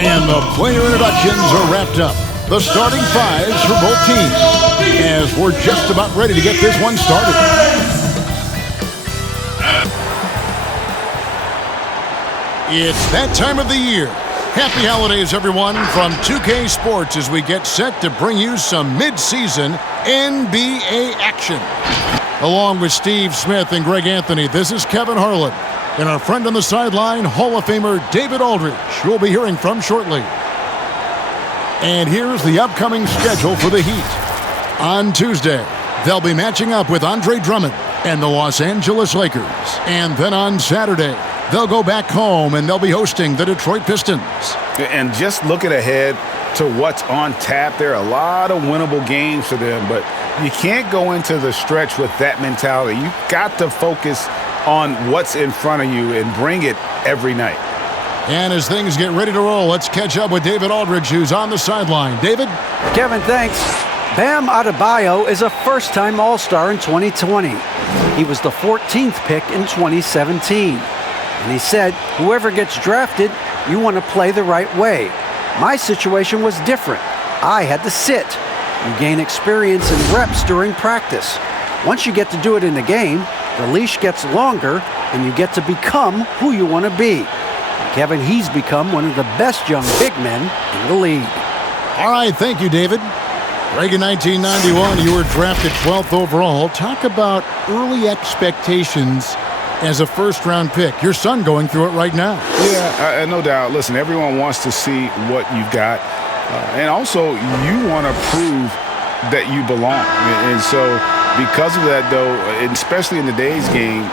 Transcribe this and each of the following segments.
And the player introductions are wrapped up. The starting fives for both teams, as we're just about ready to get this one started. It's that time of the year. Happy holidays, everyone, from 2K Sports as we get set to bring you some mid-season NBA action. Along with Steve Smith and Greg Anthony, this is Kevin Harlan. And our friend on the sideline, Hall of Famer David Aldridge, who we'll be hearing from shortly. And here's the upcoming schedule for the Heat. On Tuesday, they'll be matching up with Andre Drummond and the Los Angeles Lakers. And then on Saturday, they'll go back home and they'll be hosting the Detroit Pistons. And just looking ahead to what's on tap, there are a lot of winnable games for them, but you can't go into the stretch with that mentality. You've got to focus on what's in front of you and bring it every night. And as things get ready to roll, let's catch up with David Aldridge, who's on the sideline. David? Kevin, thanks. Bam Adebayo is a first-time All-Star in 2020. He was the 14th pick in 2017. And he said, whoever gets drafted, you want to play the right way. My situation was different. I had to sit. You gain experience and reps during practice. Once you get to do it in the game, the leash gets longer and you get to become who you want to be. Kevin, he's become one of the best young big men in the league. All right, thank you, David. Greg, in 1991, you were drafted 12th overall. Talk about early expectations as a first-round pick. Your son going through it right now. Yeah, no doubt. Listen, everyone wants to see what you've got. And also, you want to prove that you belong. And so because of that, though, and especially in today's game,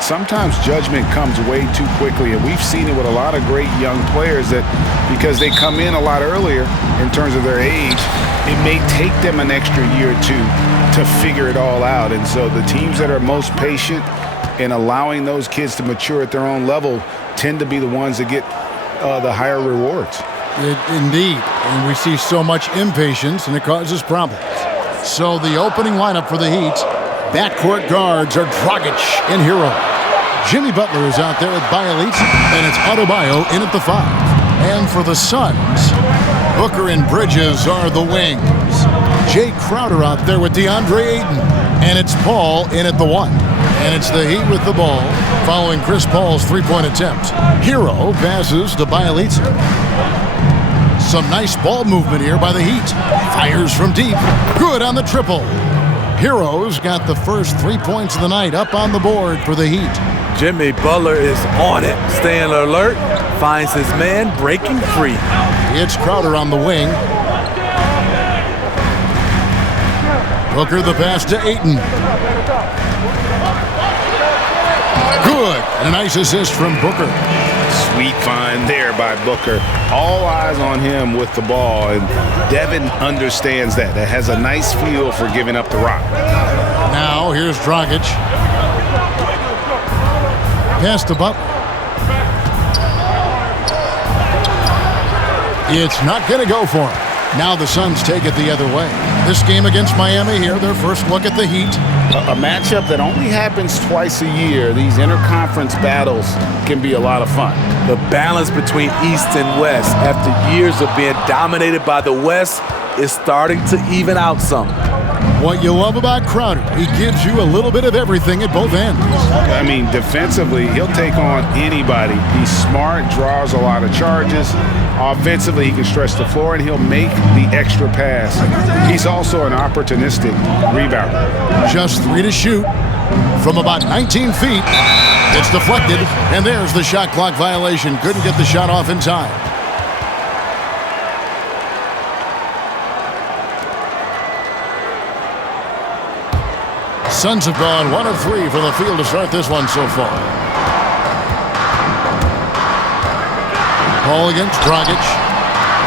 sometimes judgment comes way too quickly. And we've seen it with a lot of great young players that because they come in a lot earlier in terms of their age, it may take them an extra year or two to figure it all out. And so the teams that are most patient in allowing those kids to mature at their own level tend to be the ones that get the higher rewards. Indeed. And we see so much impatience, and it causes problems. So the opening lineup for the Heat, backcourt guards are Dragic and Hero. Jimmy Butler is out there with Bielitsa, and it's Adebayo in at the 5. And for the Suns, Booker and Bridges are the wings. Jay Crowder out there with DeAndre Ayton, and it's Paul in at the 1. And it's the Heat with the ball, following Chris Paul's three-point attempt. Hero passes to Bielitsa. Some nice ball movement here by the Heat. Fires from deep. Good on the triple. Hero's got the first 3 points of the night up on the board for the Heat. Jimmy Butler is on it. Staying alert. Finds his man breaking free. It's Crowder on the wing. Booker the pass to Ayton. Good. And a nice assist from Booker. Sweet find there by Booker. All eyes on him with the ball, and Devin understands that. That has a nice feel for giving up the rock. Now here's Dragic. Pass to Butler. It's not going to go for him. Now the Suns take it the other way. This game against Miami here, their first look at the Heat. A matchup that only happens twice a year. These interconference battles can be a lot of fun. The balance between East and West after years of being dominated by the West is starting to even out some. What you love about Crowder, he gives you a little bit of everything at both ends. I mean, defensively, he'll take on anybody. He's smart, draws a lot of charges. Offensively, he can stretch the floor, and he'll make the extra pass. He's also an opportunistic rebounder. Just 3 to shoot from about 19 feet. It's deflected, and there's the shot clock violation. Couldn't get the shot off in time. Suns have gone 1 of 3 from the field to start this one so far. Ball against Dragic,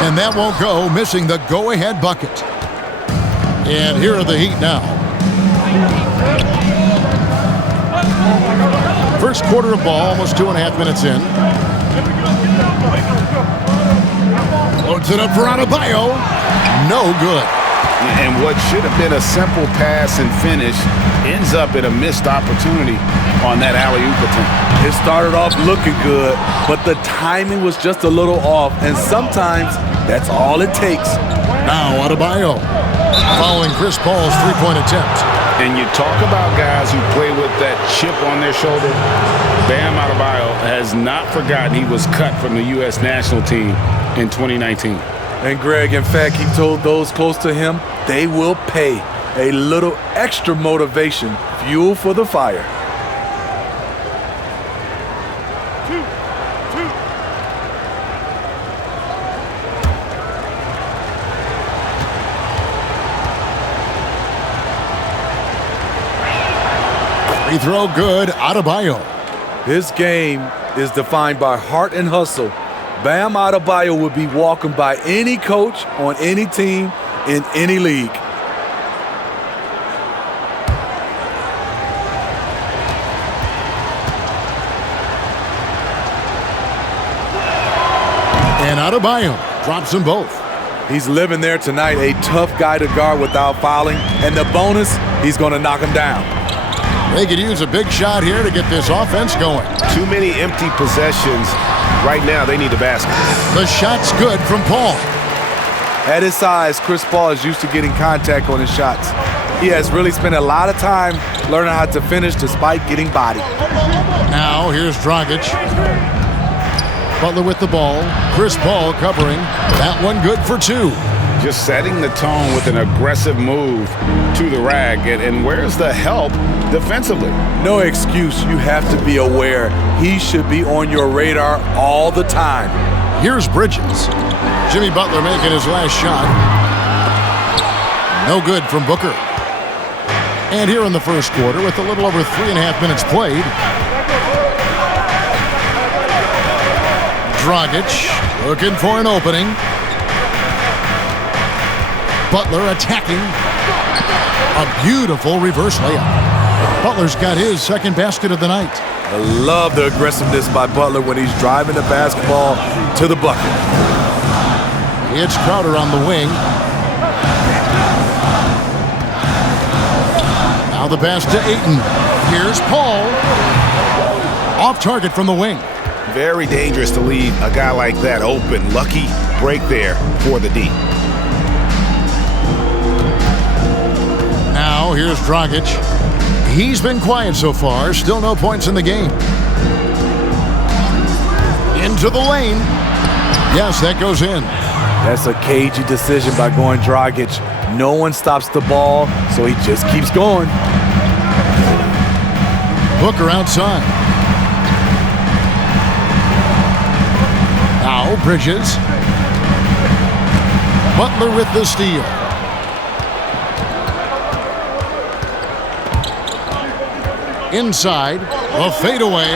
and that won't go, missing the go-ahead bucket. And here are the Heat now. First quarter of ball, almost 2.5 minutes in. Loads it up for Adebayo. No good. And what should have been a simple pass and finish ends up in a missed opportunity on that alley-oop attempt. It started off looking good, but the timing was just a little off, and sometimes that's all it takes. Now Adebayo following Chris Paul's three-point attempt. And you talk about guys who play with that chip on their shoulder. Bam Adebayo has not forgotten he was cut from the U.S. national team in 2019. And Greg, in fact, he told those close to him they will pay. A little extra motivation, fuel for the fire. Free throw good, Adebayo. His game is defined by heart and hustle. Bam Adebayo would be welcomed by any coach on any team in any league. And Adebayo drops them both. He's living there tonight, a tough guy to guard without fouling. And the bonus, he's going to knock him down. They could use a big shot here to get this offense going. Too many empty possessions. Right now, they need a basket. The shot's good from Paul. At his size, Chris Paul is used to getting contact on his shots. He has really spent a lot of time learning how to finish despite getting bodied. Now here's Dragic. Butler with the ball. Chris Paul covering. That one good for two. Just setting the tone with an aggressive move to the rack. And where's the help defensively? No excuse. You have to be aware. He should be on your radar all the time. Here's Bridges. Jimmy Butler making his last shot. No good from Booker. And here in the first quarter, with a little over 3.5 minutes played, Dragic looking for an opening. Butler attacking. A beautiful reverse layup. Butler's got his second basket of the night. I love the aggressiveness by Butler when he's driving the basketball to the bucket. It's Crowder on the wing. Now the pass to Ayton. Here's Paul. Off target from the wing. Very dangerous to leave a guy like that open. Lucky break there for the D. Now here's Dragic. He's been quiet so far. Still no points in the game. Into the lane. Yes, that goes in. That's a cagey decision by going Dragic. No one stops the ball, so he just keeps going. Booker outside. Now Bridges. Butler with the steal. Inside, a fadeaway.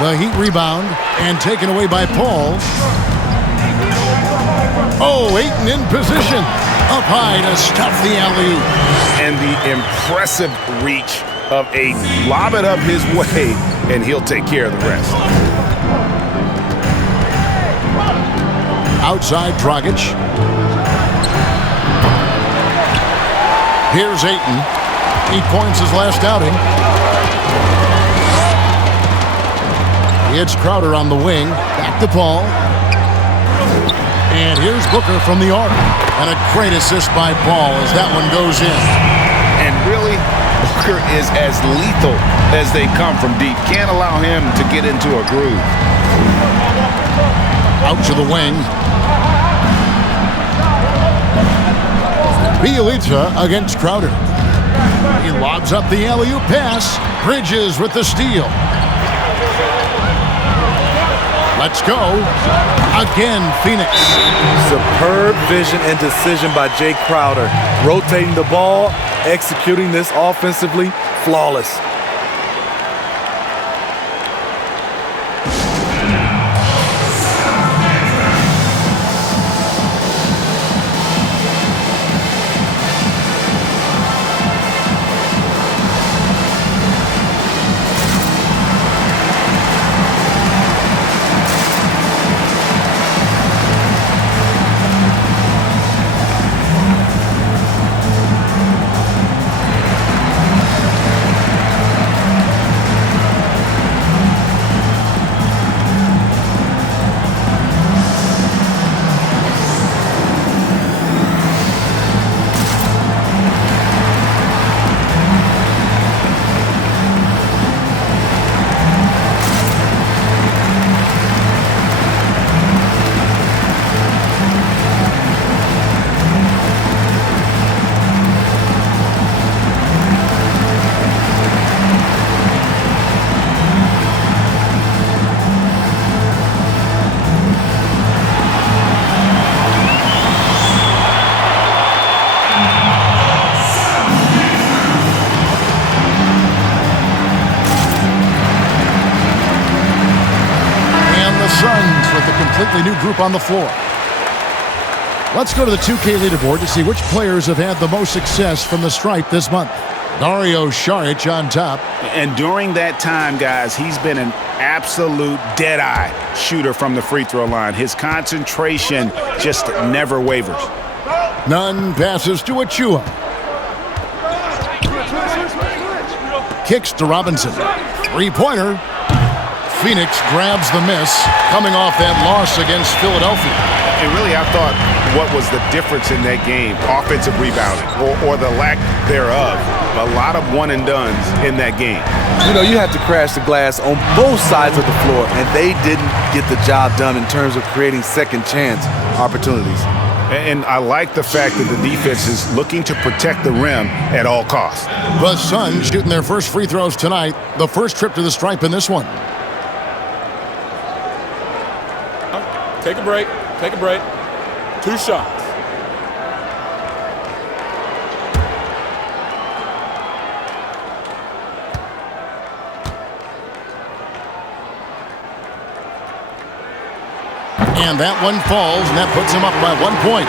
The Heat rebound and taken away by Paul. Oh, Ayton in position. Up high to stuff the alley-oop. And the impressive reach of Ayton. Lob it up his way, and he'll take care of the rest. Outside Dragic. Here's Ayton. 8 points his last outing. It's Crowder on the wing. Back to Paul. And here's Booker from the arc. And a great assist by Paul as that one goes in. And really, Booker is as lethal as they come from deep. Can't allow him to get into a groove. Out to the wing. Bielitsa against Crowder. He lobs up the alley-oop pass. Bridges with the steal. Let's go. Again, Phoenix. Superb vision and decision by Jay Crowder. Rotating the ball, executing this offensively, flawless. completely new group on the floor. Let's go to the 2K leaderboard to see which players have had the most success from the stripe this month. Dario Saric on top. And during that time, guys, he's been an absolute dead-eye shooter from the free throw line. His concentration just never wavers. Nunn passes to Achua. Kicks to Robinson. Three-pointer. Phoenix grabs the miss, coming off that loss against Philadelphia. And really, I thought what was the difference in that game, offensive rebounding or the lack thereof. A lot of one-and-dones in that game. You know, you have to crash the glass on both sides of the floor, and they didn't get the job done in terms of creating second chance opportunities. And I like the fact that the defense is looking to protect the rim at all costs. The Suns shooting their first free throws tonight, the first trip to the stripe in this one. Take a break. Take a break. 2 shots. And that one falls, and that puts him up by 1 point.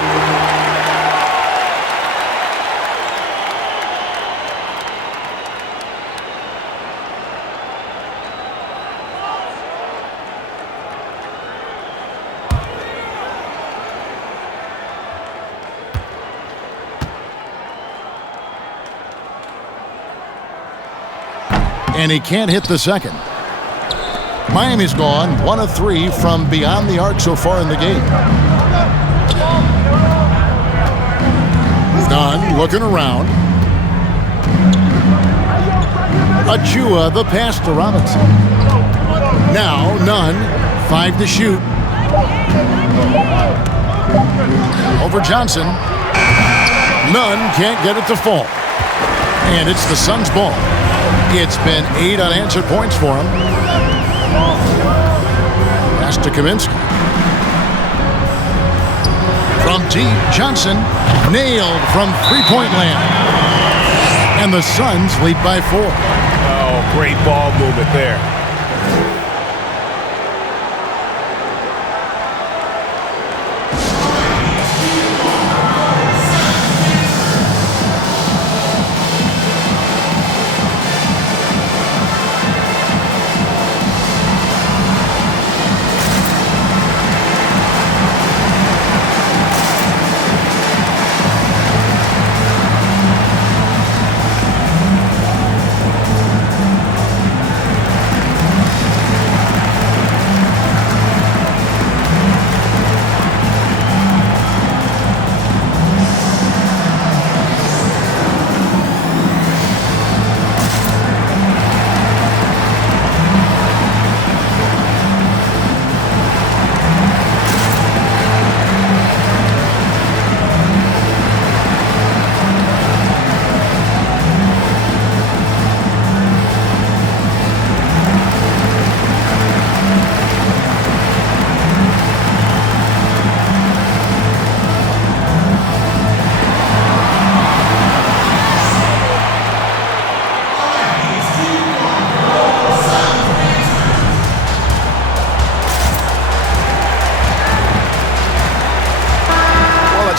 And he can't hit the second. Miami's gone 1 of 3 from beyond the arc so far in the game. Nunn looking around. Achua, the pass to Robinson. Now Nunn, 5 to shoot. Over Johnson. Nunn can't get it to fall. And it's the Suns' ball. It's been 8 unanswered points for him. Pass to Kaminsky. From deep, Johnson nailed from three-point land. And the Suns lead by 4. Oh, great ball movement there.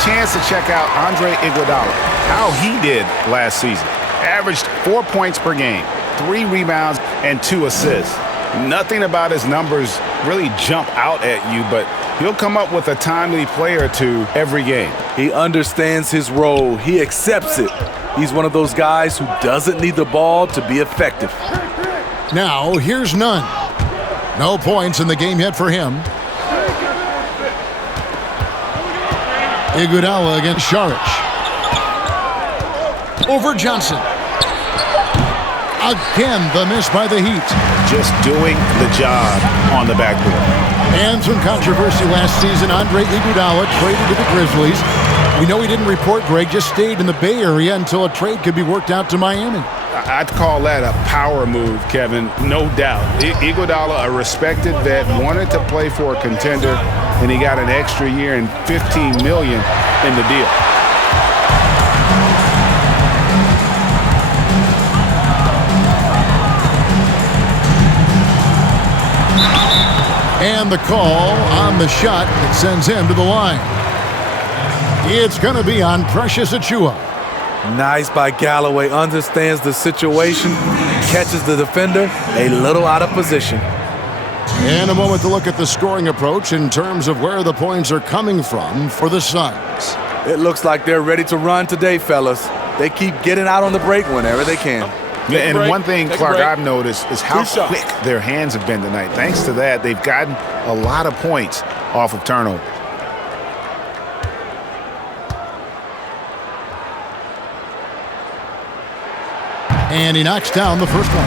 Chance to check out Andre Iguodala, how he did last season. Averaged 4 points per game, 3 rebounds, and 2 assists. Nothing about his numbers really jump out at you, but he'll come up with a timely play or two every game. He understands his role. He accepts it. He's one of those guys who doesn't need the ball to be effective. Now, here's Nunn. No points in the game yet for him. Iguodala against Saric. Over Johnson. Again, the miss by the Heat. Just doing the job on the backboard. And some controversy last season. Andre Iguodala traded to the Grizzlies. We know he didn't report, Greg, just stayed in the Bay Area until a trade could be worked out to Miami. I'd call that a power move, Kevin, no doubt. Iguodala, a respected vet, wanted to play for a contender, and he got an extra year and $15 million in the deal. And the call on the shot that sends him to the line. It's going to be on Precious Achiuwa. Nice by Galloway. Understands the situation. Catches the defender a little out of position. And a moment to look at the scoring approach in terms of where the points are coming from for the Suns. It looks like they're ready to run today, fellas. They keep getting out on the break whenever they can. Yeah, and one thing, Clark, I've noticed is how quick their hands have been tonight. Thanks to that, they've gotten a lot of points off of turnover. And he knocks down the first one.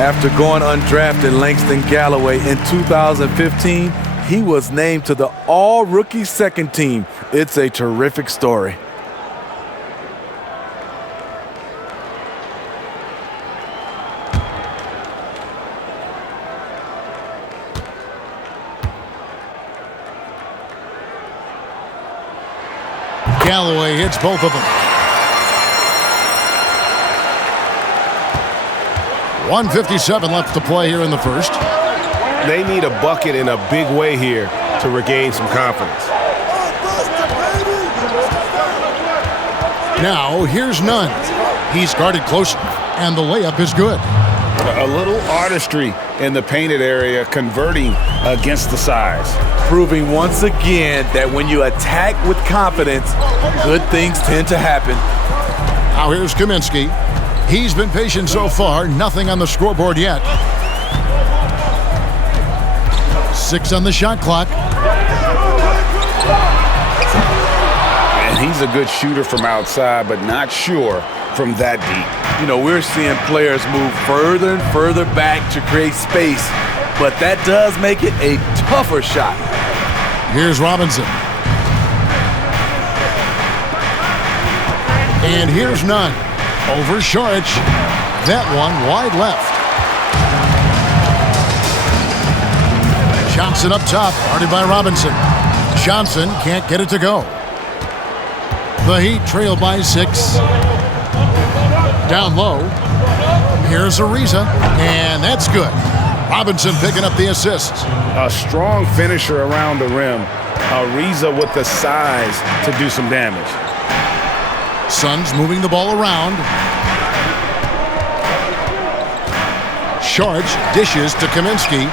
After going undrafted, Langston Galloway in 2015, he was named to the All-Rookie Second Team. It's a terrific story. Galloway hits both of them. 1:57 left to play here in the first. They need a bucket in a big way here to regain some confidence. Now, here's Nunn. He's guarded closely, and the layup is good. A little artistry in the painted area, converting against the size. Proving once again that when you attack with confidence, good things tend to happen. Now here's Kaminsky. He's been patient so far, nothing on the scoreboard yet. 6 on the shot clock. And he's a good shooter from outside, but not sure from that deep. You know, we're seeing players move further and further back to create space, but that does make it a tougher shot. Here's Robinson. And here's Nunn. Over Saric. That one wide left. Johnson up top, guarded by Robinson. Johnson can't get it to go. The Heat trail by 6. Down low. Here's Ariza, and that's good. Robinson picking up the assist. A strong finisher around the rim. Ariza with the size to do some damage. Suns moving the ball around. Saric dishes to Kaminsky.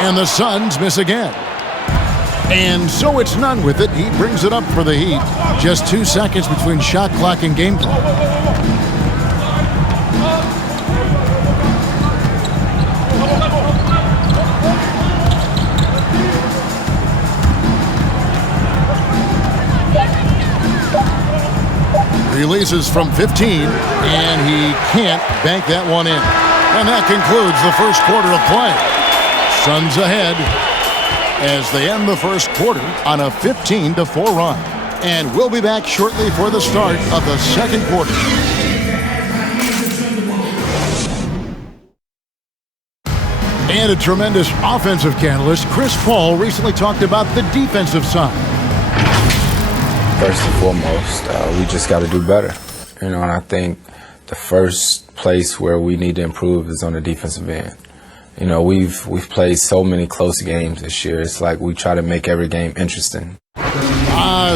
And the Suns miss again. And so it's Nunn with it. He brings it up for the Heat. Just 2 seconds between shot clock and game clock. Releases from 15, and he can't bank that one in. And that concludes the first quarter of play. Suns ahead as they end the first quarter on a 15-4 run. And we'll be back shortly for the start of the second quarter. And a tremendous offensive catalyst, Chris Paul recently talked about the defensive side. First and foremost, we just got to do better. And I think the first place where we need to improve is on the defensive end. We've played so many close games this year. It's like we try to make every game interesting.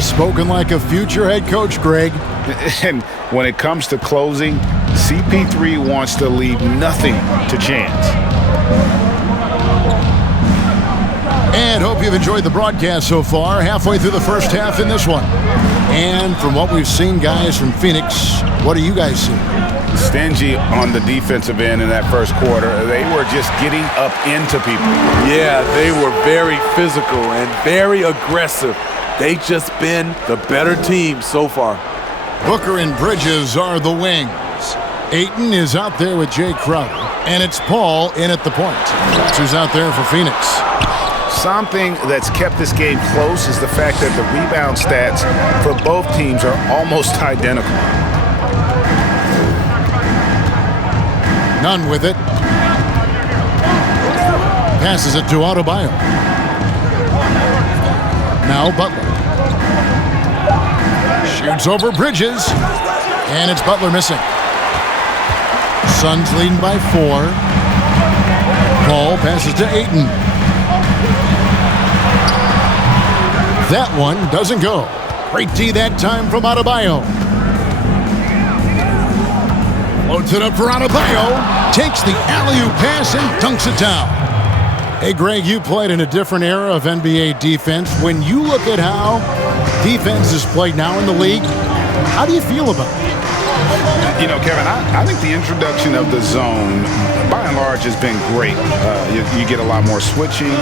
Spoken like a future head coach, Greg. And when it comes to closing, CP3 wants to leave nothing to chance. And hope you've enjoyed the broadcast so far. Halfway through the first half in this one. And from what we've seen, guys, from Phoenix, what do you guys see? Stingy on the defensive end in that first quarter. They were just getting up into people. Yeah, they were very physical and very aggressive. They've just been the better team so far. Booker and Bridges are the wings. Ayton is out there with Jay Crowder. And it's Paul in at the point. That's who's out there for Phoenix. Something that's kept this game close is the fact that the rebound stats for both teams are almost identical. Nunn with it. Passes it to Adebayo. Now Butler. Shoots over Bridges. And it's Butler missing. Suns leading by 4. Paul passes to Ayton. That one doesn't go. Great D that time from Adebayo. Loads it up for Adebayo. Takes the alley-oop pass and dunks it down. Hey, Greg, you played in a different era of NBA defense. When you look at how defense is played now in the league, how do you feel about it? You know, Kevin, I think the introduction of the zone, by and large, has been great. You get a lot more switching,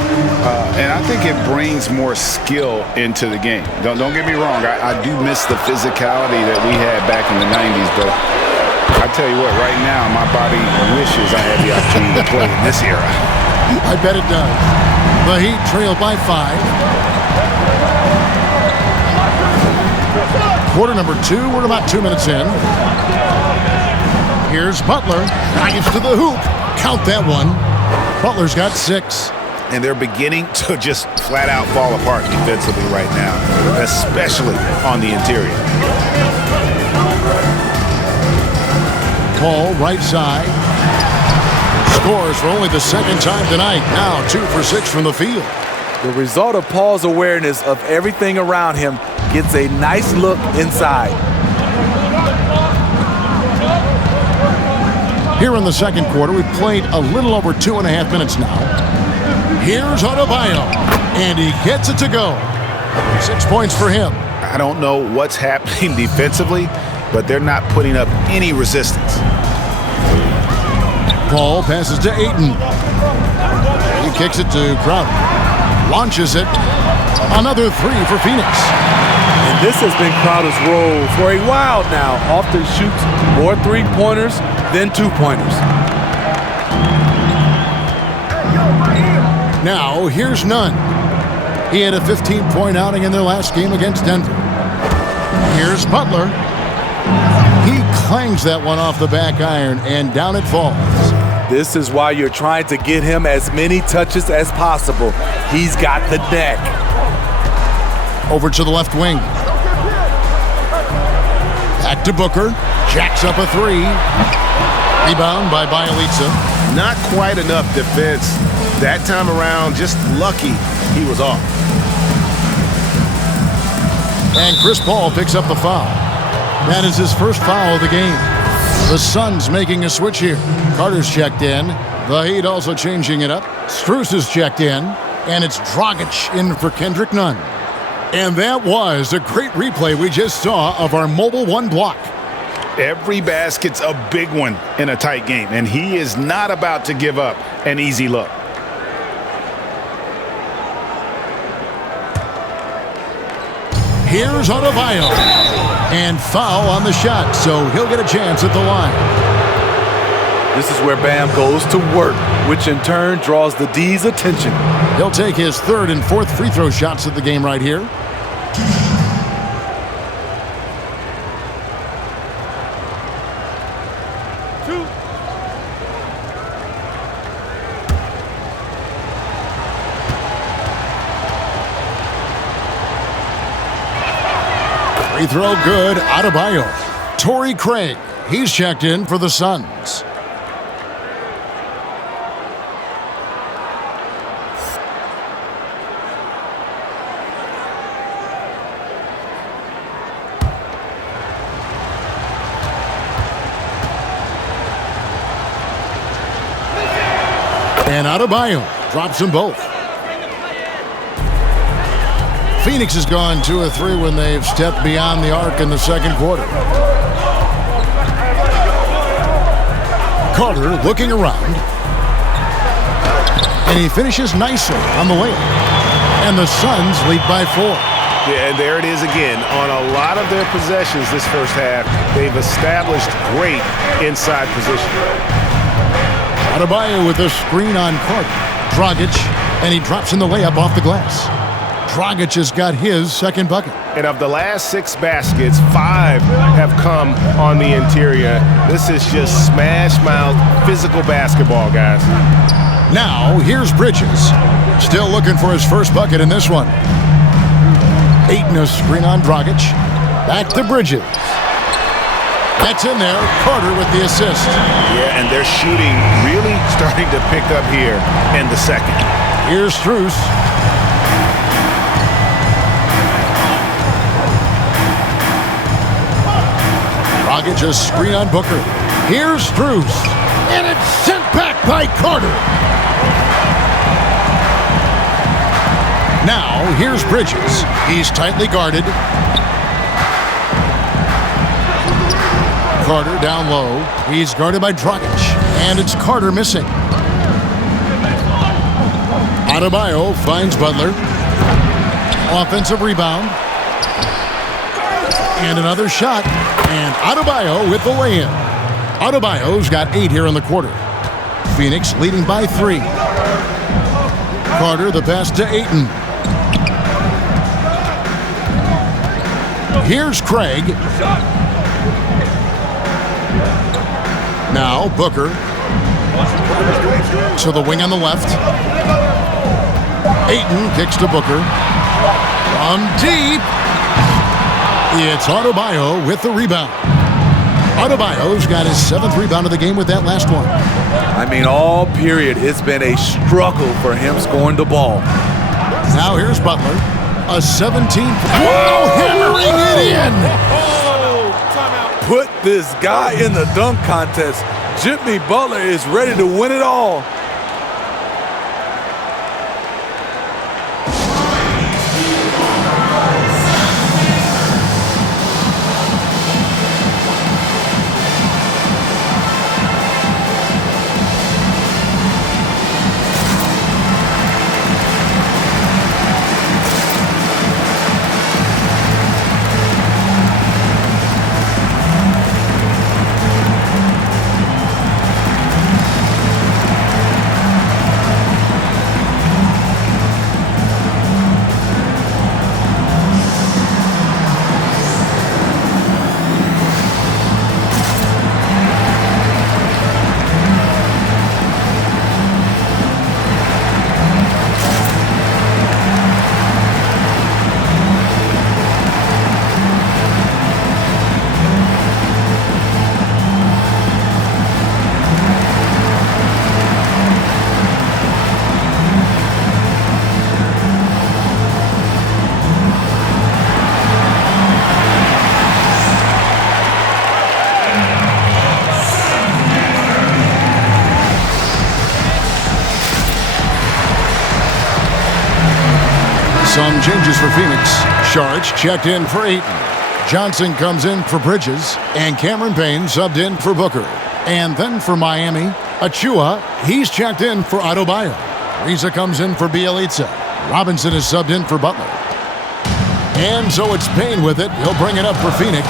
and I think it brings more skill into the game. Don't get me wrong. I do miss the physicality that we had back in the 90s, but I tell you what, right now, my body wishes I had the opportunity to play in this era. I bet it does. The Heat trail by 5. Quarter number 2, we're about 2 minutes in. Here's Butler, drives to the hoop. Count that one. Butler's got 6. And they're beginning to just flat out fall apart defensively right now, especially on the interior. Paul, right side. Scores for only the second time tonight. Now 2 for 6 from the field. The result of Paul's awareness of everything around him gets a nice look inside. Here in the second quarter, we've played a little over 2.5 minutes now. Here's Adebayo, and he gets it to go. 6 points for him. I don't know what's happening defensively, but they're not putting up any resistance. Paul passes to Ayton. He kicks it to Crowder. Launches it. Another 3 for Phoenix. And this has been Crowder's role for a while now. Often shoots more 3-pointers than 2-pointers. Now, here's Nunn. He had a 15-point outing in their last game against Denver. Here's Butler. He clangs that one off the back iron, and down it falls. This is why you're trying to get him as many touches as possible. He's got the neck. Over to the left wing. Back to Booker. Jacks up a 3. Rebound by Bielitsa. Not quite enough defense that time around. Just lucky he was off. And Chris Paul picks up the foul. That is his first foul of the game. The Suns making a switch here. Carter's checked in. The Heat also changing it up. Strus is checked in. And it's Dragic in for Kendrick Nunn. And that was a great replay we just saw of our Mobile One block. Every basket's a big one in a tight game, and he is not about to give up an easy look. Here's Adebayo. And foul on the shot, so he'll get a chance at the line. This is where Bam goes to work, which in turn draws the D's attention. He'll take his 3rd and 4th free throw shots of the game right here. Free throw good, Adebayo. Torrey Craig, he's checked in for the Suns. And Adebayo drops them both. Phoenix has gone 2 of 3 when they've stepped beyond the arc in the second quarter. Carter looking around. And he finishes nicely on the layup. And the Suns lead by 4. Yeah, and there it is again. On a lot of their possessions this first half, they've established great inside position. Adebayo with a screen on Carter. Dragic, and he drops in the layup off the glass. Dragic has got his 2nd bucket. And of the last 6 baskets, 5 have come on the interior. This is just smash-mouth physical basketball, guys. Now, here's Bridges. Still looking for his first bucket in this one. Ayton a screen on Dragic. Back to Bridges. That's in there. Carter with the assist. Yeah, and their shooting really starting to pick up here in the second. Here's Strus. Dragic a screen on Booker. Here's Strus. And it's sent back by Carter. Now, here's Bridges. He's tightly guarded. Carter down low. He's guarded by Dragic. And it's Carter missing. Adebayo finds Butler. Offensive rebound. And another shot. And Adebayo with the lay-in. Adebayo's got 8 here in the quarter. Phoenix leading by 3. Carter the pass to Ayton. Here's Craig. Now Booker to the wing on the left. Ayton kicks to Booker. From deep. It's Adebayo with the rebound. Adebayo's got his 7th rebound of the game with that last one. I mean, all period, it's been a struggle for him scoring the ball. Now here's Butler. A 17th. Whoa, hammering it in. Put this guy in the dunk contest. Jimmy Butler is ready to win it all. Some changes for Phoenix. Sharch checked in for Ayton. Johnson comes in for Bridges. And Cameron Payne subbed in for Booker. And then for Miami, Achua, he's checked in for Adebayo. Riza comes in for Bielitsa. Robinson is subbed in for Butler. And so it's Payne with it. He'll bring it up for Phoenix.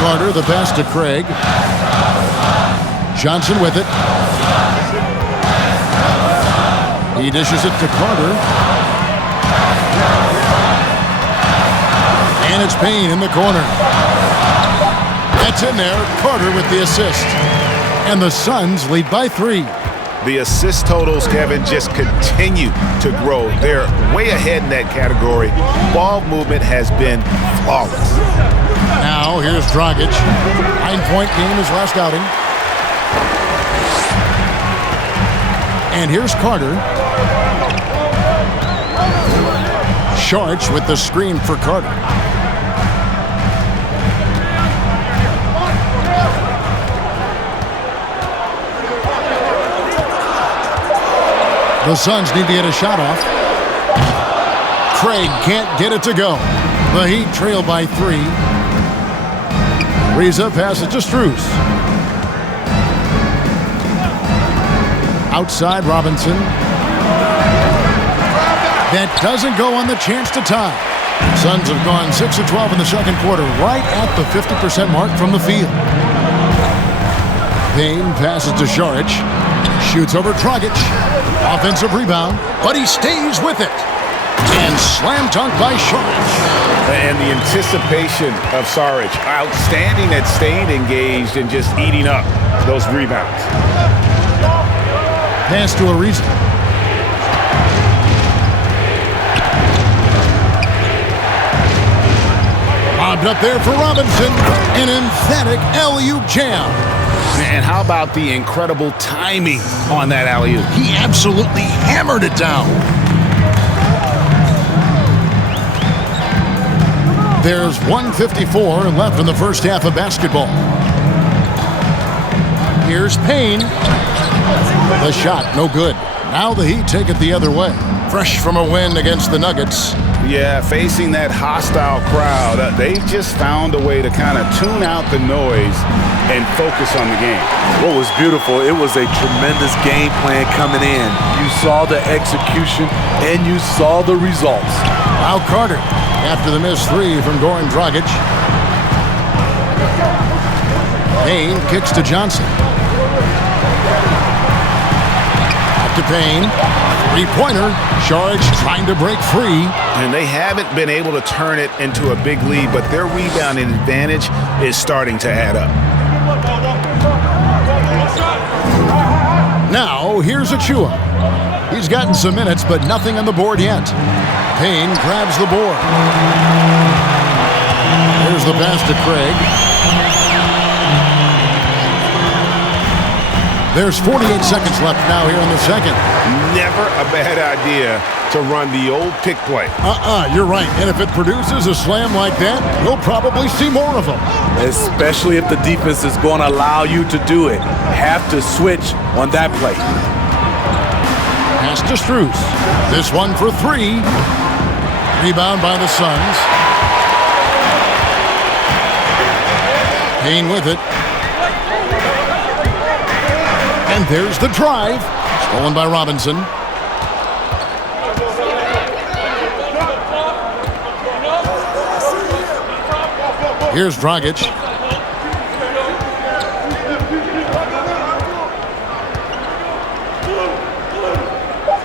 Carter, the pass to Craig. Johnson with it. He dishes it to Carter. And it's Payne in the corner. That's in there. Carter with the assist. And the Suns lead by 3. The assist totals, Kevin, just continue to grow. They're way ahead in that category. Ball movement has been flawless. Now here's Dragic. 9-point game his last outing. And here's Carter. Sharch with the screen for Carter. The Suns need to get a shot off. Craig can't get it to go. The Heat trail by 3. Riza passes to Strus. Outside Robinson. That doesn't go on the chance to tie. Suns have gone 6 of 12 in the second quarter, right at the 50% mark from the field. Payne passes to Saric. Shoots over Dragic. Offensive rebound, but he stays with it. And slam dunk by Saric. And the anticipation of Saric, outstanding at staying engaged and just eating up those rebounds. Pass to Ariza. Bobbed up there for Robinson. An emphatic alley-oop jam. And how about the incredible timing on that alley-oop? He absolutely hammered it down. There's 1:54 left in the first half of basketball. Here's Payne. The shot, no good. Now the Heat take it the other way. Fresh from a win against the Nuggets. Yeah, facing that hostile crowd, they've just found a way to kind of tune out the noise and focus on the game. What was beautiful, it was a tremendous game plan coming in. You saw the execution and you saw the results. Now Carter, after the missed three from Goran Dragic. Payne kicks to Johnson. Back to Payne. Three-pointer. Sharge trying to break free. And they haven't been able to turn it into a big lead, but their rebounding advantage is starting to add up. Now, here's Achua. He's gotten some minutes, but nothing on the board yet. Payne grabs the board. There's the pass to Craig. There's 48 seconds left now here in the second. Never a bad idea to run the old pick play. You're right. And if it produces a slam like that, we'll probably see more of them. Especially if the defense is going to allow you to do it. Have to switch on that play. Pass to Strus. This one for three. Rebound by the Suns. Payne with it. And there's the drive. Stolen by Robinson. Here's Dragic.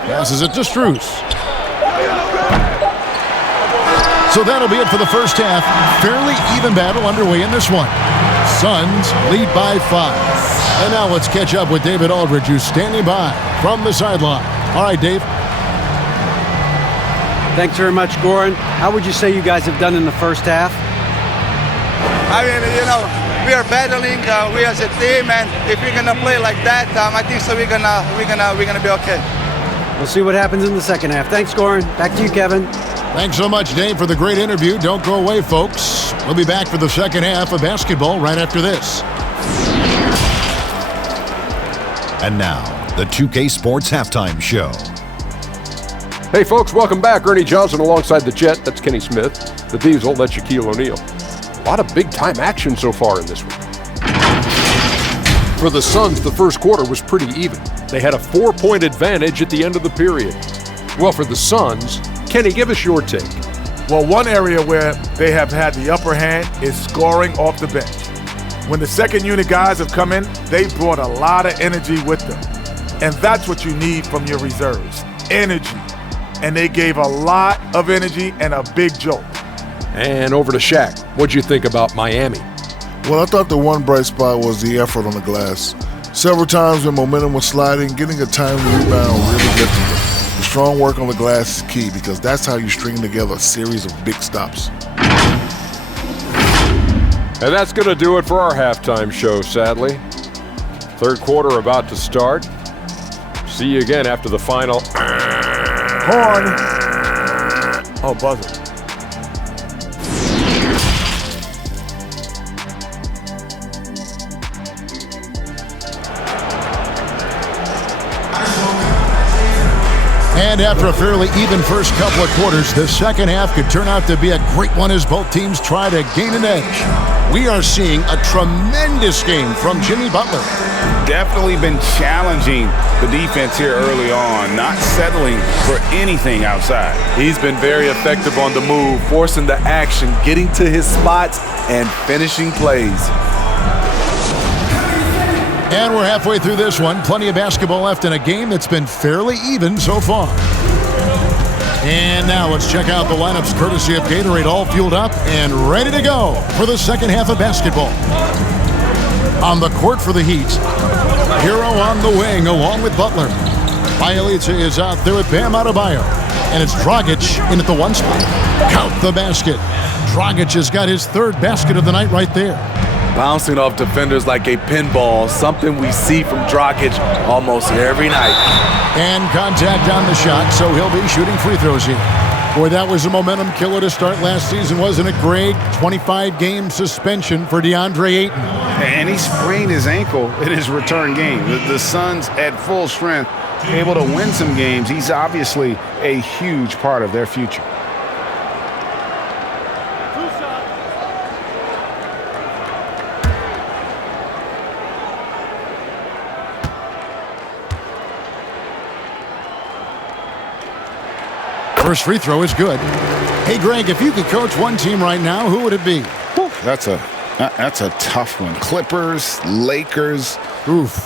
Passes it to Strus. So that'll be it for the first half. Fairly even battle underway in this one. Suns lead by 5. And now let's catch up with David Aldridge, who's standing by from the sideline. All right, Dave. Thanks very much, Goran. How would you say you guys have done in the first half? I mean, we are battling. We as a team, and if we're gonna play like that, I think so. We're gonna be okay. We'll see what happens in the second half. Thanks, Goran. Back to you, Kevin. Thanks so much, Dave, for the great interview. Don't go away, folks. We'll be back for the second half of basketball right after this. And now, the 2K Sports Halftime Show. Hey folks, welcome back. Ernie Johnson alongside the Jet. That's Kenny Smith. The Diesel, that's Shaquille O'Neal. A lot of big-time action so far in this one. For the Suns, the first quarter was pretty even. They had a 4-point advantage at the end of the period. Well, for the Suns, Kenny, give us your take. Well, one area where they have had the upper hand is scoring off the bench. When the second unit guys have come in, they've brought a lot of energy with them. And that's what you need from your reserves, energy. And they gave a lot of energy and a big jolt. And over to Shaq. What'd you think about Miami? Well, I thought the one bright spot was the effort on the glass. Several times when momentum was sliding, getting a timely rebound really lifted them. The strong work on the glass is key because that's how you string together a series of big stops. And that's going to do it for our halftime show, sadly. Third quarter about to start. See you again after the final. Horn. Oh, buzzer. And after a fairly even first couple of quarters, the second half could turn out to be a great one as both teams try to gain an edge. We are seeing a tremendous game from Jimmy Butler. Definitely been challenging the defense here early on, not settling for anything outside. He's been very effective on the move, forcing the action, getting to his spots, and finishing plays. And we're halfway through this one. Plenty of basketball left in a game that's been fairly even so far. And now let's check out the lineups courtesy of Gatorade, all fueled up and ready to go for the second half of basketball. On the court for the Heat, Hero on the wing along with Butler. Bialica is out there with Bam Adebayo. And it's Dragic in at the one spot. Count the basket. Dragic has got his third basket of the night right there. Bouncing off defenders like a pinball, something we see from Dragic almost every night. And contact on the shot, so he'll be shooting free throws here. Boy, that was a momentum killer to start last season, wasn't it, Greg? 25-game suspension for DeAndre Ayton. And he sprained his ankle in his return game. The Suns at full strength, able to win some games. He's obviously a huge part of their future. First free throw is good. Hey, Greg, if you could coach one team right now, who would it be? That's a tough one. Clippers, Lakers,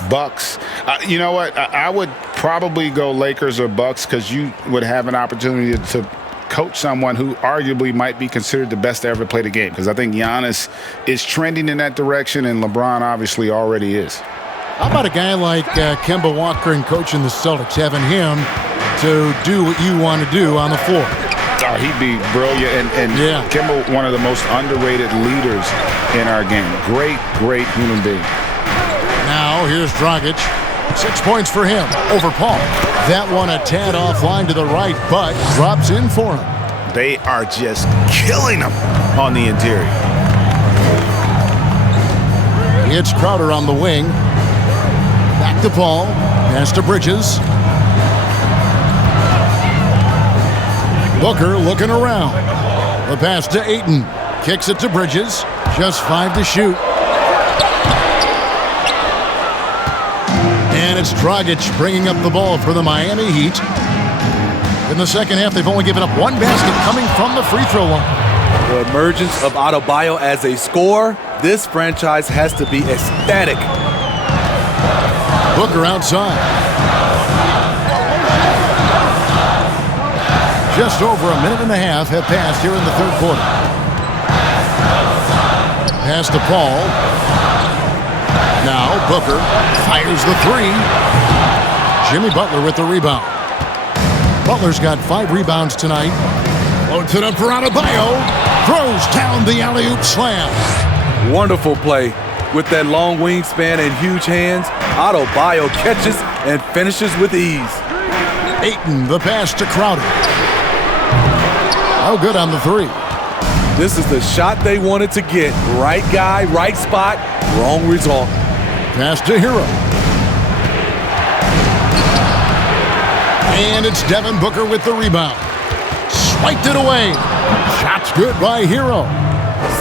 Bucks. You know what? I would probably go Lakers or Bucks because you would have an opportunity to coach someone who arguably might be considered the best to ever play the game, because I think Giannis is trending in that direction, and LeBron obviously already is. How about a guy like Kemba Walker and coaching the Celtics, having him to do what you want to do on the floor? Oh, he'd be brilliant. And yeah. Kemba, one of the most underrated leaders in our game. Great human being. Now, here's Dragic. 6 points for him over Paul. That one a tad offline to the right, but drops in for him. They are just killing him on the interior. It's Crowder on the wing. Back to Paul. Pass to Bridges. Booker looking around. The pass to Ayton. Kicks it to Bridges. Just 5 to shoot. And it's Dragic bringing up the ball for the Miami Heat. In the second half, they've only given up one basket coming from the free throw line. The emergence of Adebayo as a scorer, this franchise has to be ecstatic. Booker outside. Just over a minute and a half have passed here in the third quarter. Pass to Paul. Now Booker fires the three. Jimmy Butler with the rebound. Butler's got 5 rebounds tonight. Loads it up for Adebayo. Throws down the alley-oop slam. Wonderful play. With that long wingspan and huge hands, Adebayo catches and finishes with ease. Ayton, the pass to Crowder. Oh, good on the 3. This is the shot they wanted to get. Right guy, right spot, wrong result. Pass to Hero. And it's Devin Booker with the rebound. Swiped it away. Shot's good by Hero.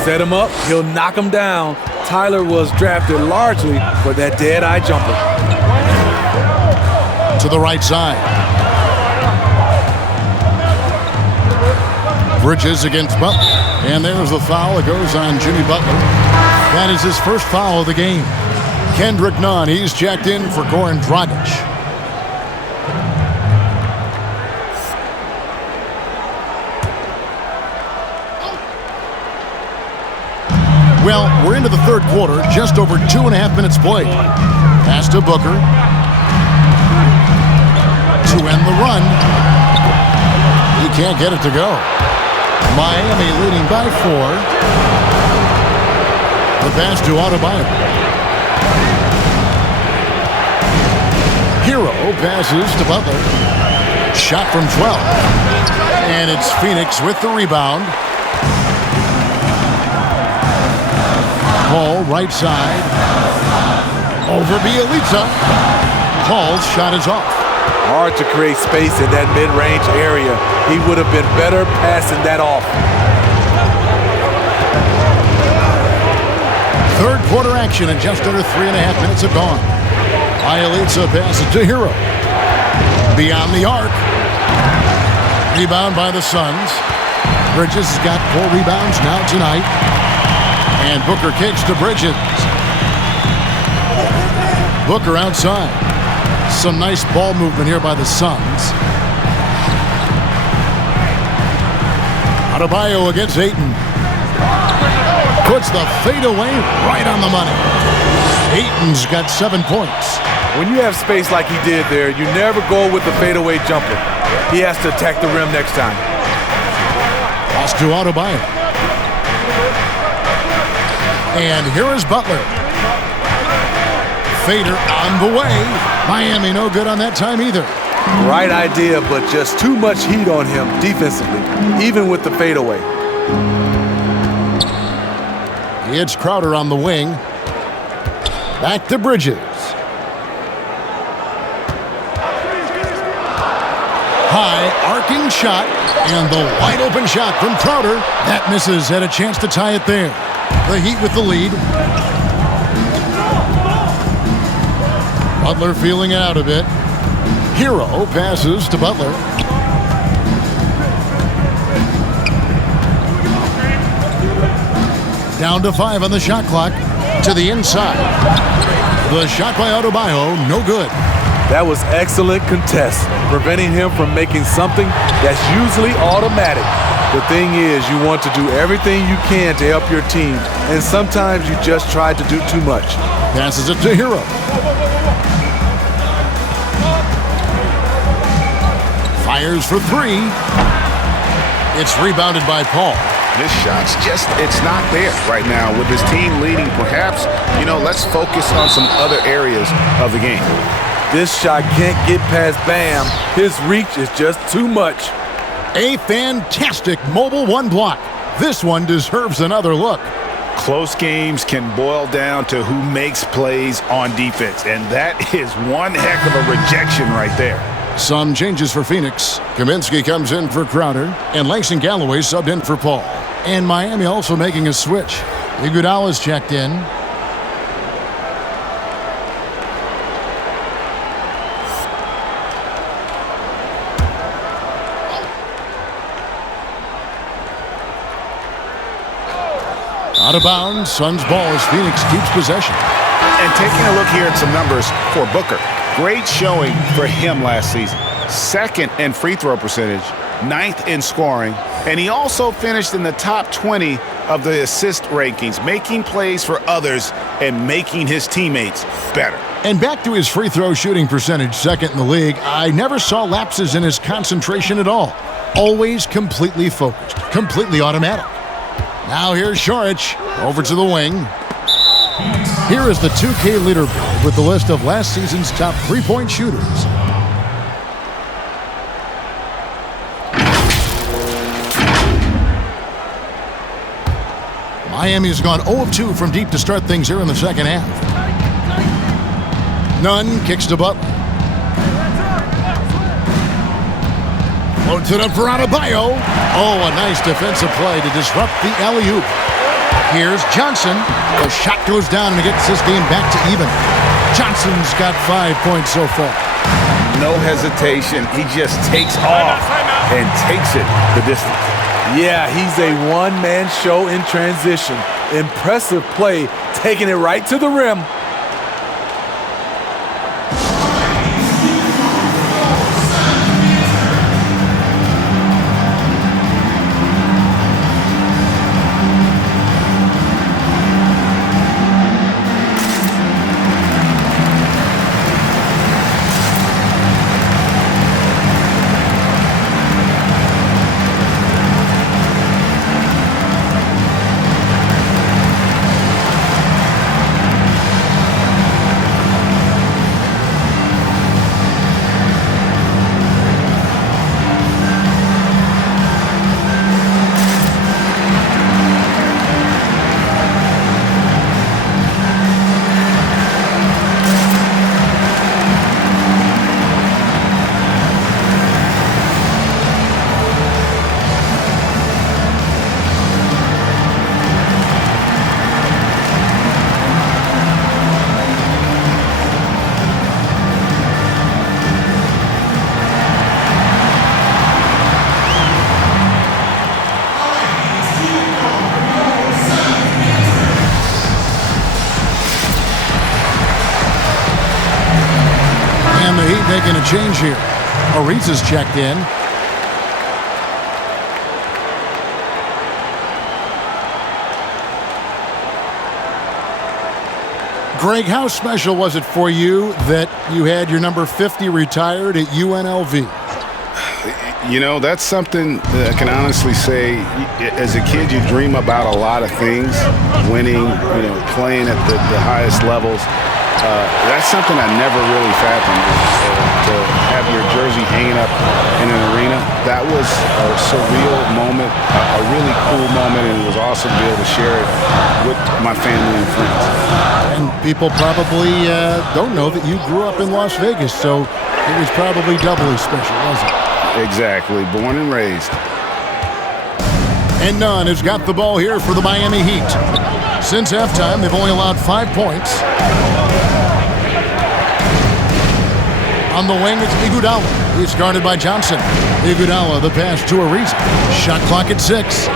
Set him up, he'll knock him down. Tyler was drafted largely for that dead-eye jumper. To the right side. Bridges against Butler. And there's the foul. It goes on Jimmy Butler. That is his first foul of the game. Kendrick Nunn, he's checked in for Goran Dragic. Well, we're into the third quarter, just over 2.5 minutes played. Pass to Booker. To end the run. He can't get it to go. Miami leading by 4. The pass to Adebayo. Hero passes to Butler. Shot from 12. And it's Phoenix with the rebound. Paul, right side. Over Bielitsa. Paul's shot is off. Hard to create space in that mid-range area. He would have been better passing that off. Third quarter action and just under 3.5 minutes have gone. Bielitsa passes to Hero. Beyond the arc. Rebound by the Suns. Bridges has got 4 rebounds now tonight. And Booker kicks to Bridges. Booker outside. Some nice ball movement here by the Suns. Adebayo against Ayton. Puts the fadeaway right on the money. Ayton's got 7 points. When you have space like he did there, you never go with the fadeaway jumper. He has to attack the rim next time. Pass to Adebayo. And here is Butler. Fader on the way. Miami no good on that time either. Right idea, but just too much heat on him defensively, even with the fadeaway. He hits Crowder on the wing. Back to Bridges. High arcing shot, and the wide open shot from Crowder. That misses. Had a chance to tie it there. The Heat with the lead. Butler feeling it out a bit. Hero passes to Butler. Down to 5 on the shot clock. To the inside. The shot by Adebayo, no good. That was excellent contest, preventing him from making something that's usually automatic. The thing is, you want to do everything you can to help your team, and sometimes you just try to do too much. Passes it to Hero. Fires for 3. It's rebounded by Paul. This shot's it's not there right now. With his team leading, perhaps, let's focus on some other areas of the game. This shot can't get past Bam. His reach is just too much. A fantastic mobile 1 block. This one deserves another look. Close games can boil down to who makes plays on defense, and that is one heck of a rejection right there. Some changes for Phoenix. Kaminsky comes in for Crowder, and Langston Galloway subbed in for Paul. And Miami also making a switch. Iguodala's checked in. Out of bounds, Suns ball as Phoenix keeps possession. And taking a look here at some numbers for Booker. Great showing for him last season. 2nd in free throw percentage, 9th in scoring, and he also finished in the top 20 of the assist rankings, making plays for others and making his teammates better. And back to his free throw shooting percentage, 2nd in the league. I never saw lapses in his concentration at all. Always completely focused, completely automatic. Now here's Šorić over to the wing. Here is the 2K leaderboard with the list of last season's top three-point shooters. Miami's gone 0 of 2 from deep to start things here in the second half. Nunn kicks to Butler. Floats it up for Adebayo. Oh, a nice defensive play to disrupt the alley-oop. Here's Johnson. The shot goes down and it gets this game back to even. Johnson's got 5 points so far. No hesitation. He just takes off and takes it the distance. Yeah, he's a one-man show in transition. Impressive play, taking it right to the rim. Making a change here. Ariza's checked in. Greg, how special was it for you that you had your number 50 retired at UNLV? You know, that's something that I can honestly say. As a kid, you dream about a lot of things, winning, playing at the highest levels. That's something I never really fathomed, to have your jersey hanging up in an arena. That was a surreal moment, a really cool moment, and it was awesome to be able to share it with my family and friends. And people probably don't know that you grew up in Las Vegas, so it was probably doubly special, wasn't it? Exactly. Born and raised. And Nunn has got the ball here for the Miami Heat. Since halftime, they've only allowed 5 points. On the wing, it's Iguodala. He's guarded by Johnson. Iguodala, the pass to Ariza. Shot clock at 6.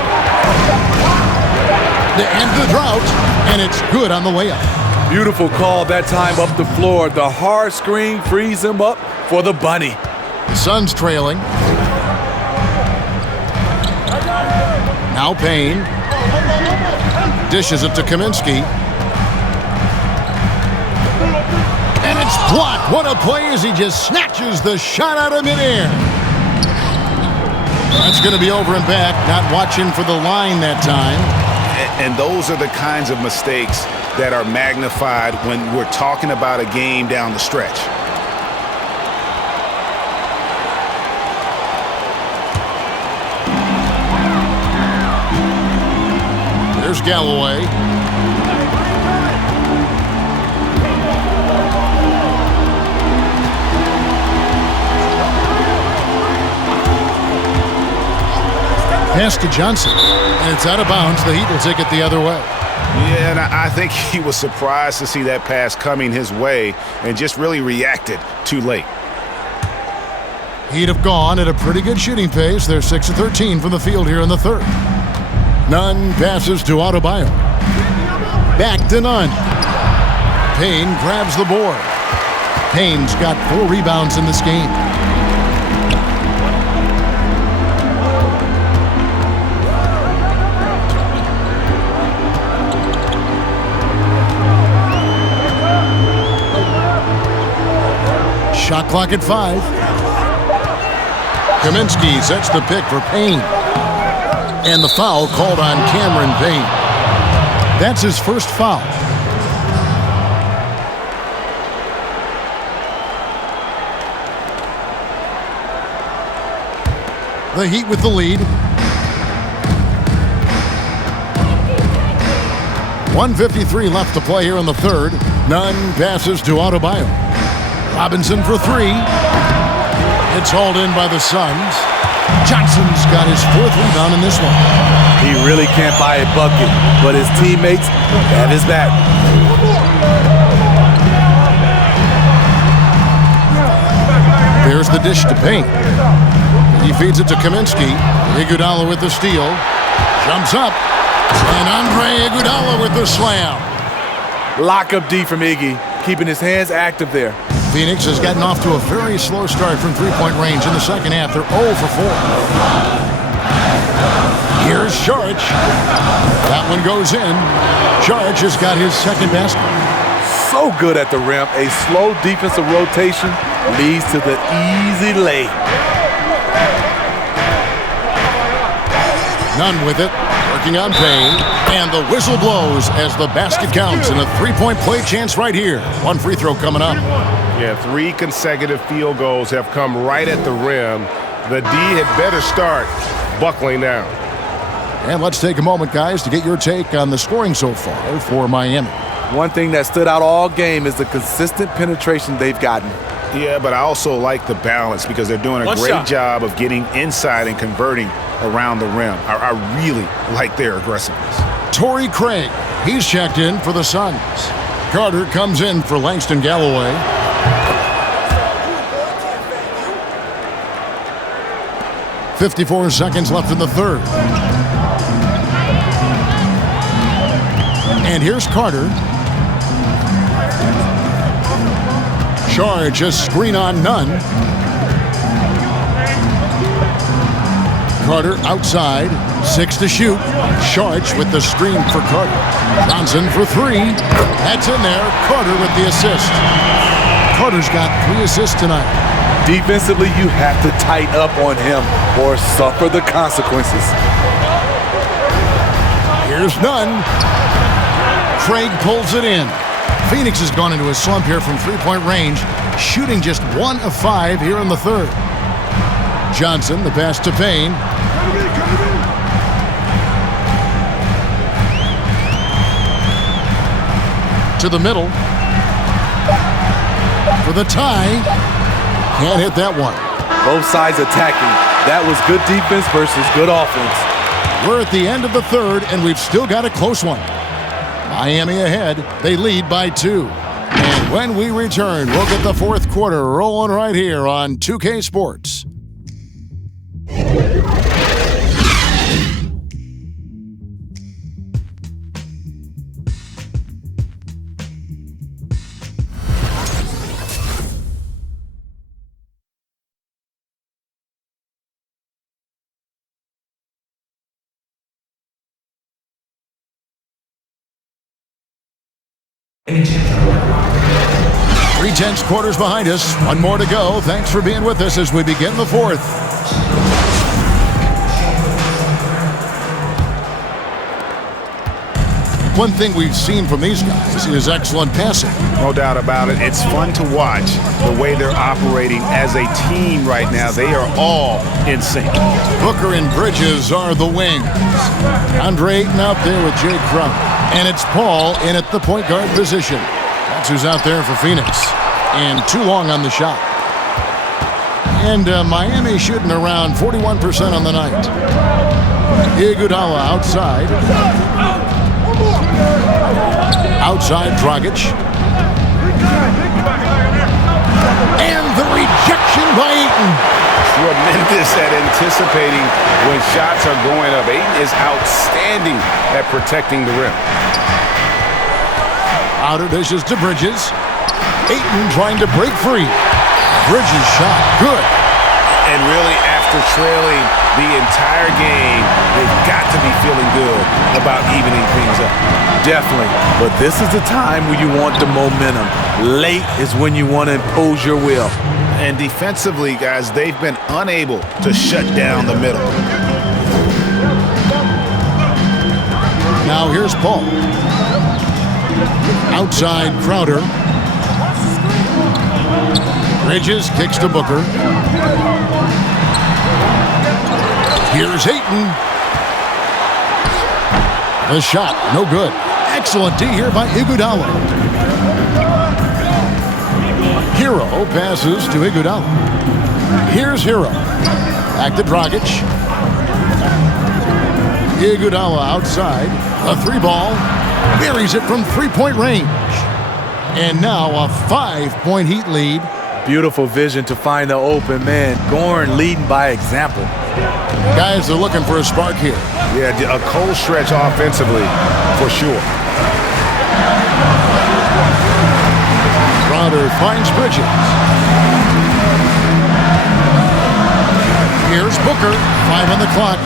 The end of the drought, and it's good on the way up. Beautiful call that time up the floor. The hard screen frees him up for the bunny. The Suns trailing. Now Payne. Dishes it to Kaminsky. And it's blocked. What a play as he just snatches the shot out of midair. That's going to be over and back. Not watching for the line that time. And those are the kinds of mistakes that are magnified when we're talking about a game down the stretch. There's Galloway. Pass to Johnson, and it's out of bounds. The Heat will take it the other way. Yeah, and I think he was surprised to see that pass coming his way and just really reacted too late. Heat have gone at a pretty good shooting pace. They're 6 of 13 from the field here in the third. Nunn passes to Adebayo. Back to Nunn. Payne grabs the board. Payne's got 4 rebounds in this game. Shot clock at 5. Kaminsky sets the pick for Payne. And the foul called on Cameron Payne. That's his first foul. The Heat with the lead. 1:53 left to play here in the third. Nunn passes to Adebayo. Robinson for 3. It's hauled in by the Suns. Johnson's got his 4th rebound in this one. He really can't buy a bucket, but his teammates have his back. There's the dish to Payne. He feeds it to Kaminsky. Iguodala with the steal. Jumps up. And Andre Iguodala with the slam. Lock up D from Iggy, keeping his hands active there. Phoenix has gotten off to a very slow start from three-point range in the second half. They're 0 for 4. Here's Saric. That one goes in. Saric has got his second basket. So good at the rim. A slow defensive rotation leads to the easy lay. Nunn with it. Working on Payne. And the whistle blows as the basket counts. And a 3-point play chance right here. One free throw coming up. Yeah, 3 consecutive field goals have come right at the rim. The D had better start buckling down. And let's take a moment, guys, to get your take on the scoring so far for Miami. One thing that stood out all game is the consistent penetration they've gotten. Yeah, but I also like the balance because they're doing a great job of getting inside and converting around the rim. I really like their aggressiveness. Torrey Craig, he's checked in for the Suns. Carter comes in for Langston Galloway. .54 seconds left in the third. And here's Carter. Charge a screen on Nunn. Carter outside, 6 to shoot. Saric with the screen for Carter. Johnson for 3. That's in there. Carter with the assist. Carter's got 3 assists tonight. Defensively, you have to tighten up on him or suffer the consequences. Here's Nunn. Craig pulls it in. Phoenix has gone into a slump here from three-point range, shooting just 1 of 5 here in the third. Johnson, the pass to Payne. To the middle. For the tie. Can't hit that one. Both sides attacking. That was good defense versus good offense. We're at the end of the third, and we've still got a close one. Miami ahead. They lead by 2. And when we return, we'll get the fourth quarter rolling right here on 2K Sports. Three-tenths quarters behind us. One more to go. Thanks for being with us as we begin the fourth. One thing we've seen from these guys is excellent passing. No doubt about it. It's fun to watch the way they're operating as a team right now. They are all in sync. Booker and Bridges are the wings. Andre Ayton out there with Jay Crump. And it's Paul in at the point guard position. That's who's out there for Phoenix. And too long on the shot. And Miami shooting around 41% on the night. Iguodala outside. Outside Dragic. And the rejection by Ayton. Tremendous at anticipating when shots are going up. Ayton is outstanding at protecting the rim. Outer dishes to Bridges. Ayton trying to break free. Bridges shot. Good. And really, after trailing the entire game, they've got to be feeling good about evening things up. Definitely. But this is the time when you want the momentum. Late is when you want to impose your will. And defensively, guys, they've been unable to shut down the middle. Now here's Paul. Outside Crowder. Bridges kicks to Booker. Here's Ayton. The shot, no good. Excellent D here by Iguodala. Hero passes to Iguodala. Here's Hero. Back to Dragic. Iguodala outside. A 3-ball. Buries it from three-point range. And now a 5-point Heat lead. Beautiful vision to find the open man. Gorn leading by example. Guys are looking for a spark here. Yeah, a cold stretch offensively, for sure. Crowder finds Bridges. Here's Booker, 5 on the clock.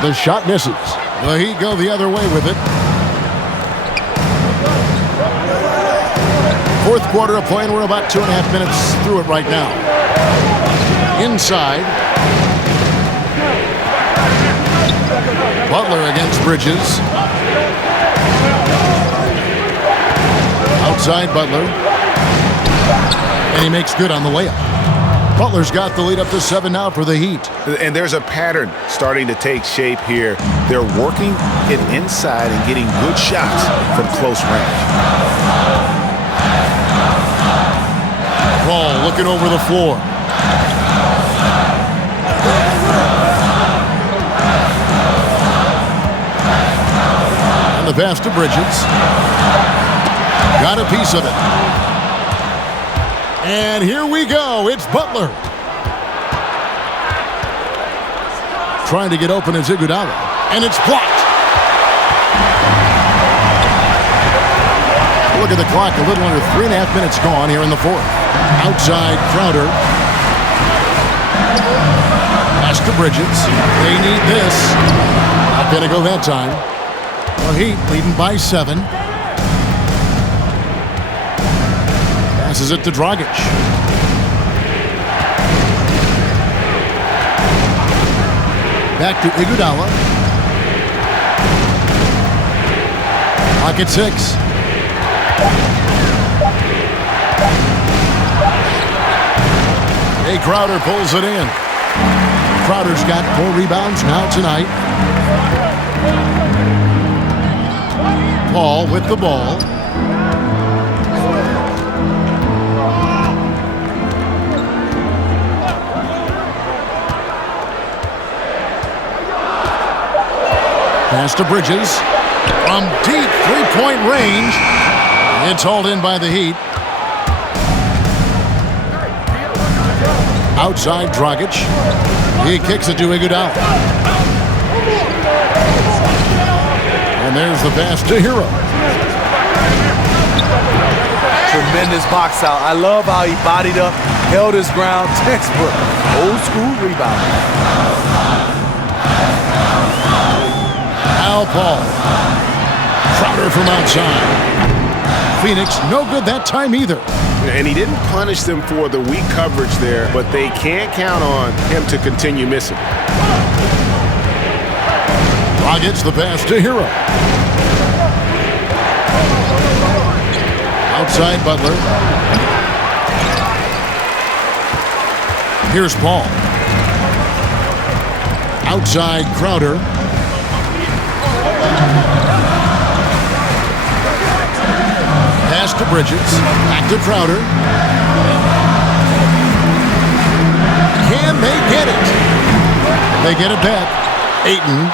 The shot misses. The Heat go the other way with it. Fourth quarter of play, and we're about 2.5 minutes through it right now. Inside. Butler against Bridges. Outside Butler. And he makes good on the layup. Butler's got the lead up to 7 now for the Heat. And there's a pattern starting to take shape here. They're working it inside and getting good shots from close range. Paul looking over the floor. And the pass to Bridges. Got a piece of it. And here we go. It's Butler. Trying to get open as Iguodala. And it's blocked. Look at the clock. A little under 3.5 minutes gone here in the fourth. Outside Crowder. Pass to Bridges. They need this. Not going to go that time. Well, Heat leading by 7. Passes it to Dragic. Back to Iguodala. Clock at 6. Jay Crowder pulls it in. Crowder's got 4 rebounds now tonight. Paul with the ball. Pass to Bridges. From deep three-point range. It's hauled in by the Heat. Outside Dragic. He kicks it to Iguodala. And there's the pass to Hero. Tremendous box out. I love how he bodied up, held his ground. Textbook. Old school rebound. Al Paul. Crowder from outside. Phoenix, no good that time either. And he didn't punish them for the weak coverage there, but they can't count on him to continue missing. Gets the pass to Hero. Outside Butler. Here's Paul. Outside Crowder. Pass to Bridges. Back to Crowder. Can they get it? They get it back. Ayton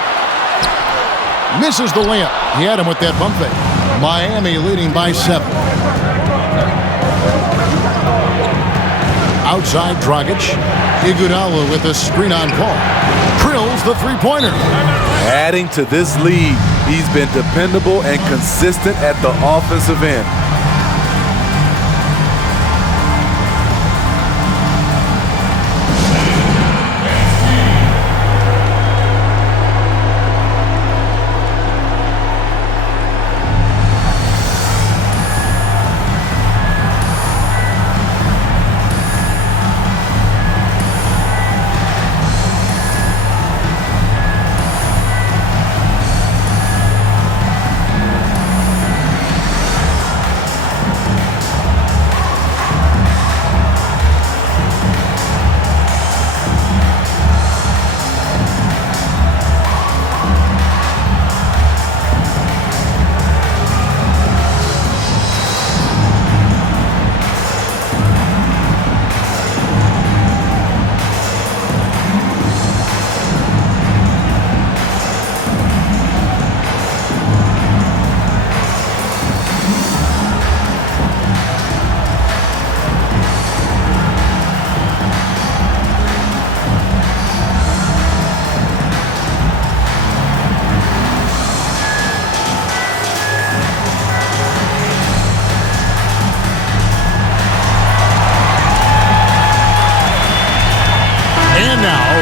misses the layup. He had him with that pump fake. Miami leading by 7. Outside Dragic. Iguodala with a screen on Paul. Drills the three-pointer. Adding to this lead, he's been dependable and consistent at the offensive end.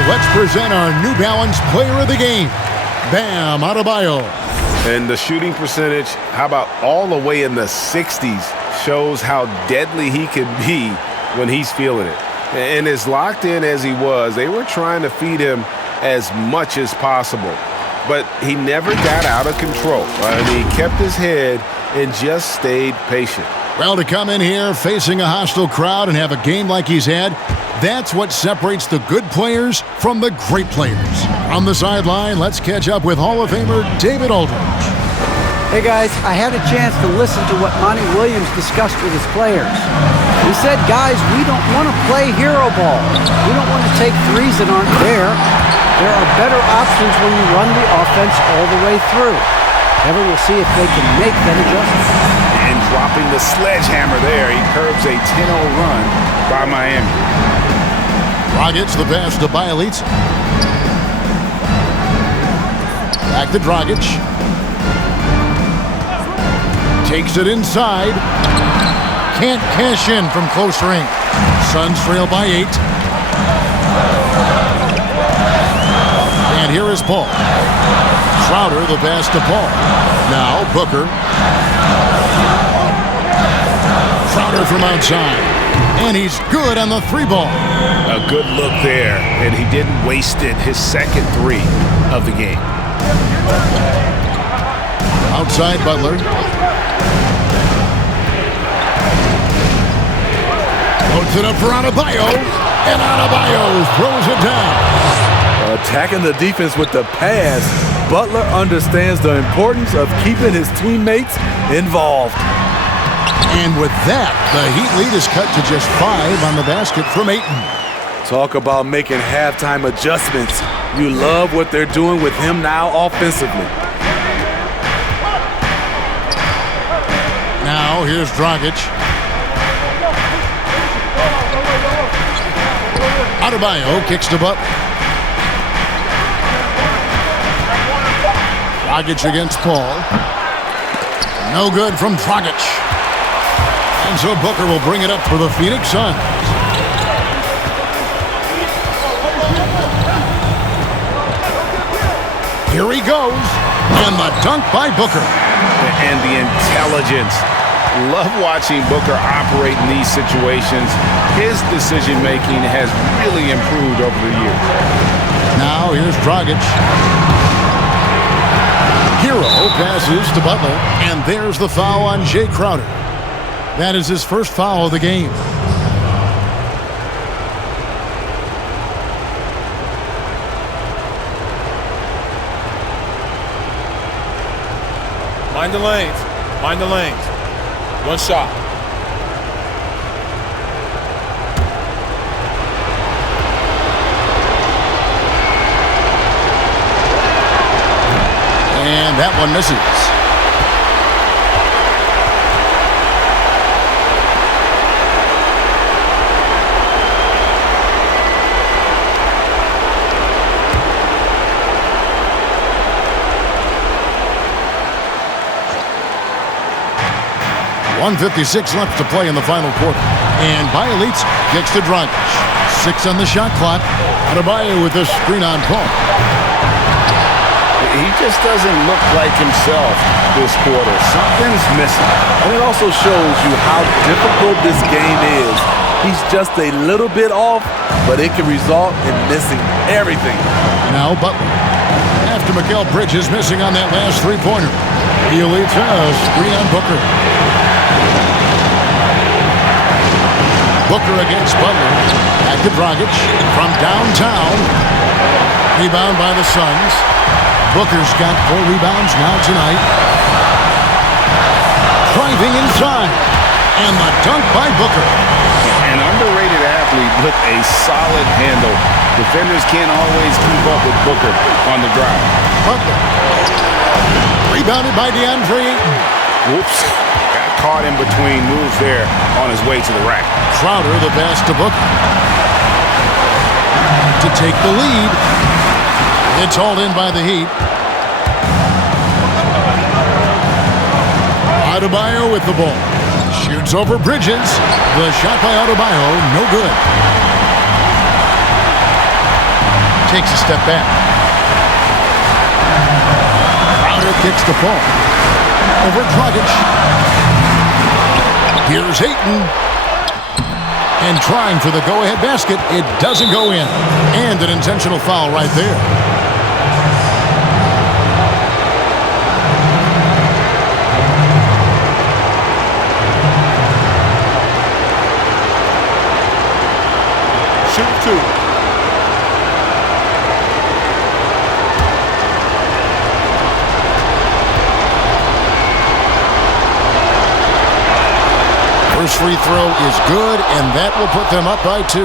Let's present our New Balance Player of the Game, Bam Adebayo. And the shooting percentage, how about all the way in the 60s, shows how deadly he can be when he's feeling it. And as locked in as he was, they were trying to feed him as much as possible. But he never got out of control. He kept his head and just stayed patient. Well, to come in here facing a hostile crowd and have a game like he's had, that's what separates the good players from the great players. On the sideline, let's catch up with Hall of Famer David Aldridge. Hey guys, I had a chance to listen to what Monty Williams discussed with his players. He said, guys, we don't want to play hero ball. We don't want to take threes that aren't there. There are better options when you run the offense all the way through. Ever we'll see if they can make that adjustment. And dropping the sledgehammer there, he curbs a 10-0 run by Miami. Dragic the pass to Bielitsa. Back to Dragic. Takes it inside. Can't cash in from close range. Suns trail by 8. And here is Paul. Crowder the pass to Paul. Now Booker. Crowder from outside. And he's good on the 3-ball. A good look there, and he didn't waste it. His second 3 of the game. Outside Butler. Loads it up for Adebayo. And Adebayo throws it down. Attacking the defense with the pass, Butler understands the importance of keeping his teammates involved. And with that, the Heat lead is cut to just 5 on the basket from Ayton. Talk about making halftime adjustments. You love what they're doing with him now offensively. Now here's Dragic. Adebayo kicks to Butler. Dragic against Paul. No good from Dragic. And so Booker will bring it up for the Phoenix Suns. Here he goes. And the dunk by Booker. And the intelligence. Love watching Booker operate in these situations. His decision-making has really improved over the years. Now here's Dragic. Hero passes to Butler, and there's the foul on Jay Crowder. That is his first foul of the game. Mind the lanes. Mind the lanes. One shot. And that one misses. .156 left to play in the final quarter. And Bielitz kicks to Dragic. 6 on the shot clock. Adebayo with the screen on Paul. He just doesn't look like himself this quarter. Something's missing. And it also shows you how difficult this game is. He's just a little bit off, but it can result in missing everything. Now Butler. After Mikal Bridges missing on that last three-pointer. Bielitz screen on Booker. Booker against Butler. Back to Dragic from downtown. Rebound by the Suns. Booker's got 4 rebounds now tonight. Driving inside. And the dunk by Booker. An underrated athlete with a solid handle. Defenders can't always keep up with Booker on the drive. Butler. Rebounded by DeAndre Ayton. Whoops. Got caught in between moves there on his way to the rack. Crowder the pass to Booker. To take the lead. It's hauled in by the Heat. Adebayo with the ball. Shoots over Bridges. The shot by Adebayo, no good. Takes a step back. Crowder kicks the ball. Over Dragic. Here's Ayton. And trying for the go-ahead basket. It doesn't go in. And an intentional foul right there. Shoot 2. First free throw is good, and that will put them up by 2.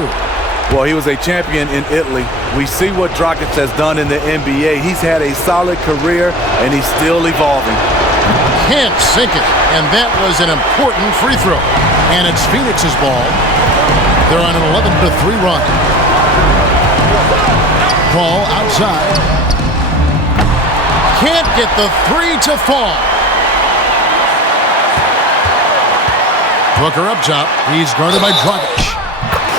Well, he was a champion in Italy. We see what Dragic has done in the NBA. He's had a solid career, and he's still evolving. Can't sink it, and that was an important free throw. And it's Phoenix's ball. They're on an 11-3 run. Paul outside. Can't get the 3 to fall. Booker up top. He's guarded by Dragic.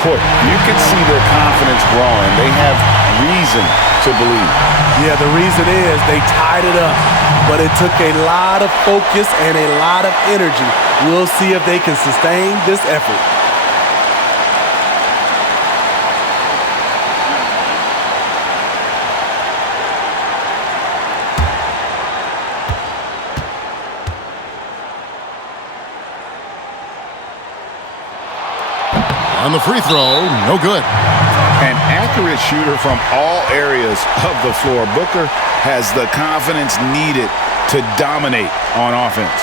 You can see their confidence growing. They have reason to believe. Yeah, the reason is they tied it up, but it took a lot of focus and a lot of energy. We'll see if they can sustain this effort. on the free throw, no good. An accurate shooter from all areas of the floor. Booker has the confidence needed to dominate on offense.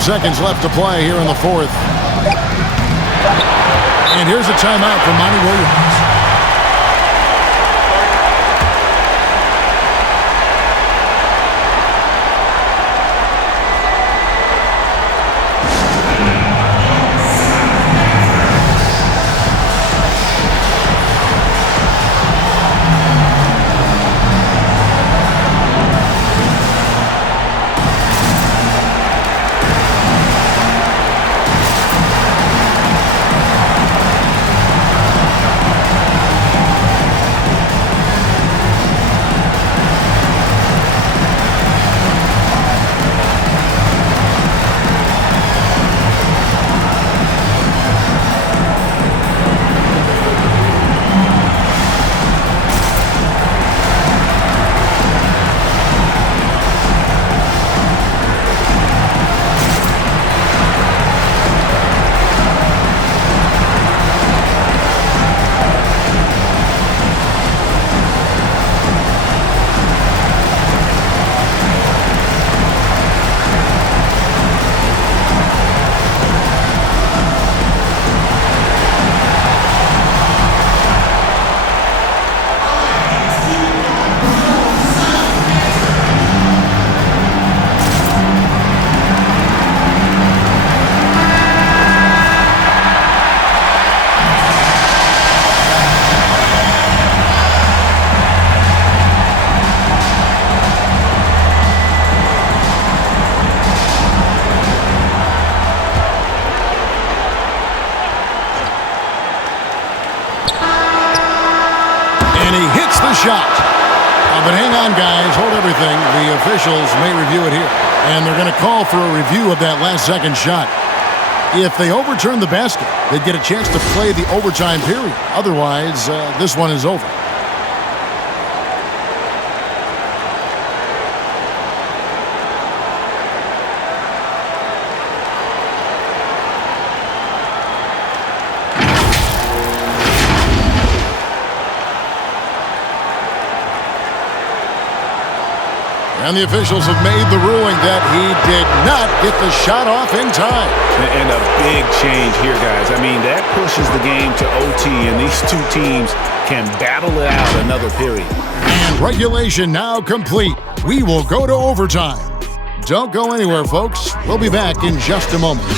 Seconds left to play here in the fourth. And here's a timeout for Monty Williams. Shot. But hang on, guys. Hold everything. The officials may review it here. And they're going to call for a review of that last second shot. If they overturn the basket, they'd get a chance to play the overtime period. Otherwise, this one is over. And the officials have made the ruling that he did not get the shot off in time. And a big change here, guys. I mean, that pushes the game to OT, and these two teams can battle it out another period. And regulation now complete. We will go to overtime. Don't go anywhere, folks. We'll be back in just a moment.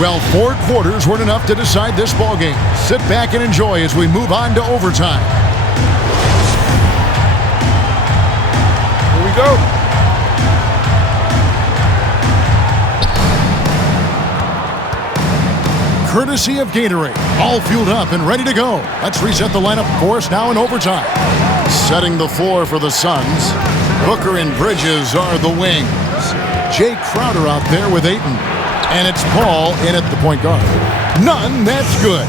Well, 4 quarters weren't enough to decide this ballgame. Sit back and enjoy as we move on to overtime. Here we go. Courtesy of Gatorade, all fueled up and ready to go. Let's reset the lineup for us now in overtime. Setting the floor for the Suns, Booker and Bridges are the wings. Jay Crowder out there with Ayton. And it's Paul in at the point guard. None, that's good.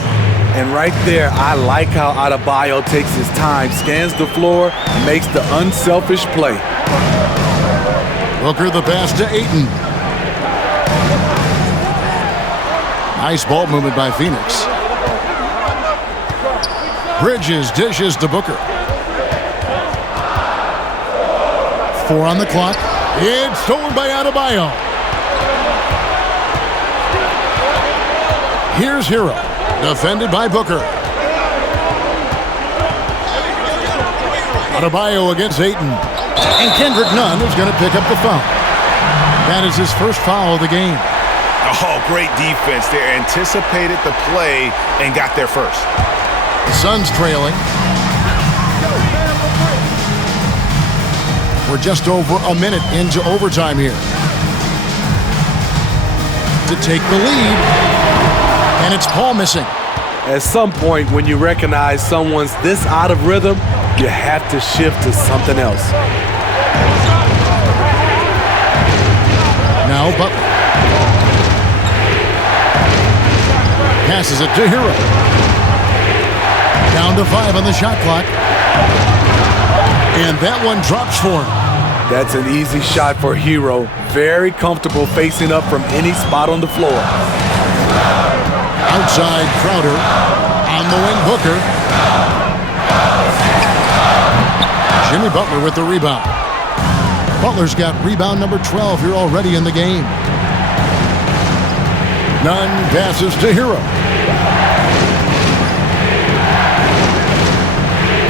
And right there, I like how Adebayo takes his time, scans the floor, and makes the unselfish play. Booker the pass to Ayton. Nice ball movement by Phoenix. Bridges dishes to Booker. 4 on the clock. It's stolen by Adebayo. Here's Hero, defended by Booker. Adebayo against Ayton. And Kendrick Nunn is going to pick up the foul. That is his first foul of the game. Oh, great defense there. Anticipated the play and got there first. The Suns trailing. We're just over a minute into overtime here. To take the lead. And it's Paul missing. At some point, when you recognize someone's this out of rhythm, you have to shift to something else. Now Butler. Passes it to Hero. Down to 5 on the shot clock. And that one drops for him. That's an easy shot for Hero. Very comfortable facing up from any spot on the floor. Outside Crowder. On the wing, Booker. Jimmy Butler with the rebound. Butler's got rebound number 12 here already in the game. Nunn passes to Hero.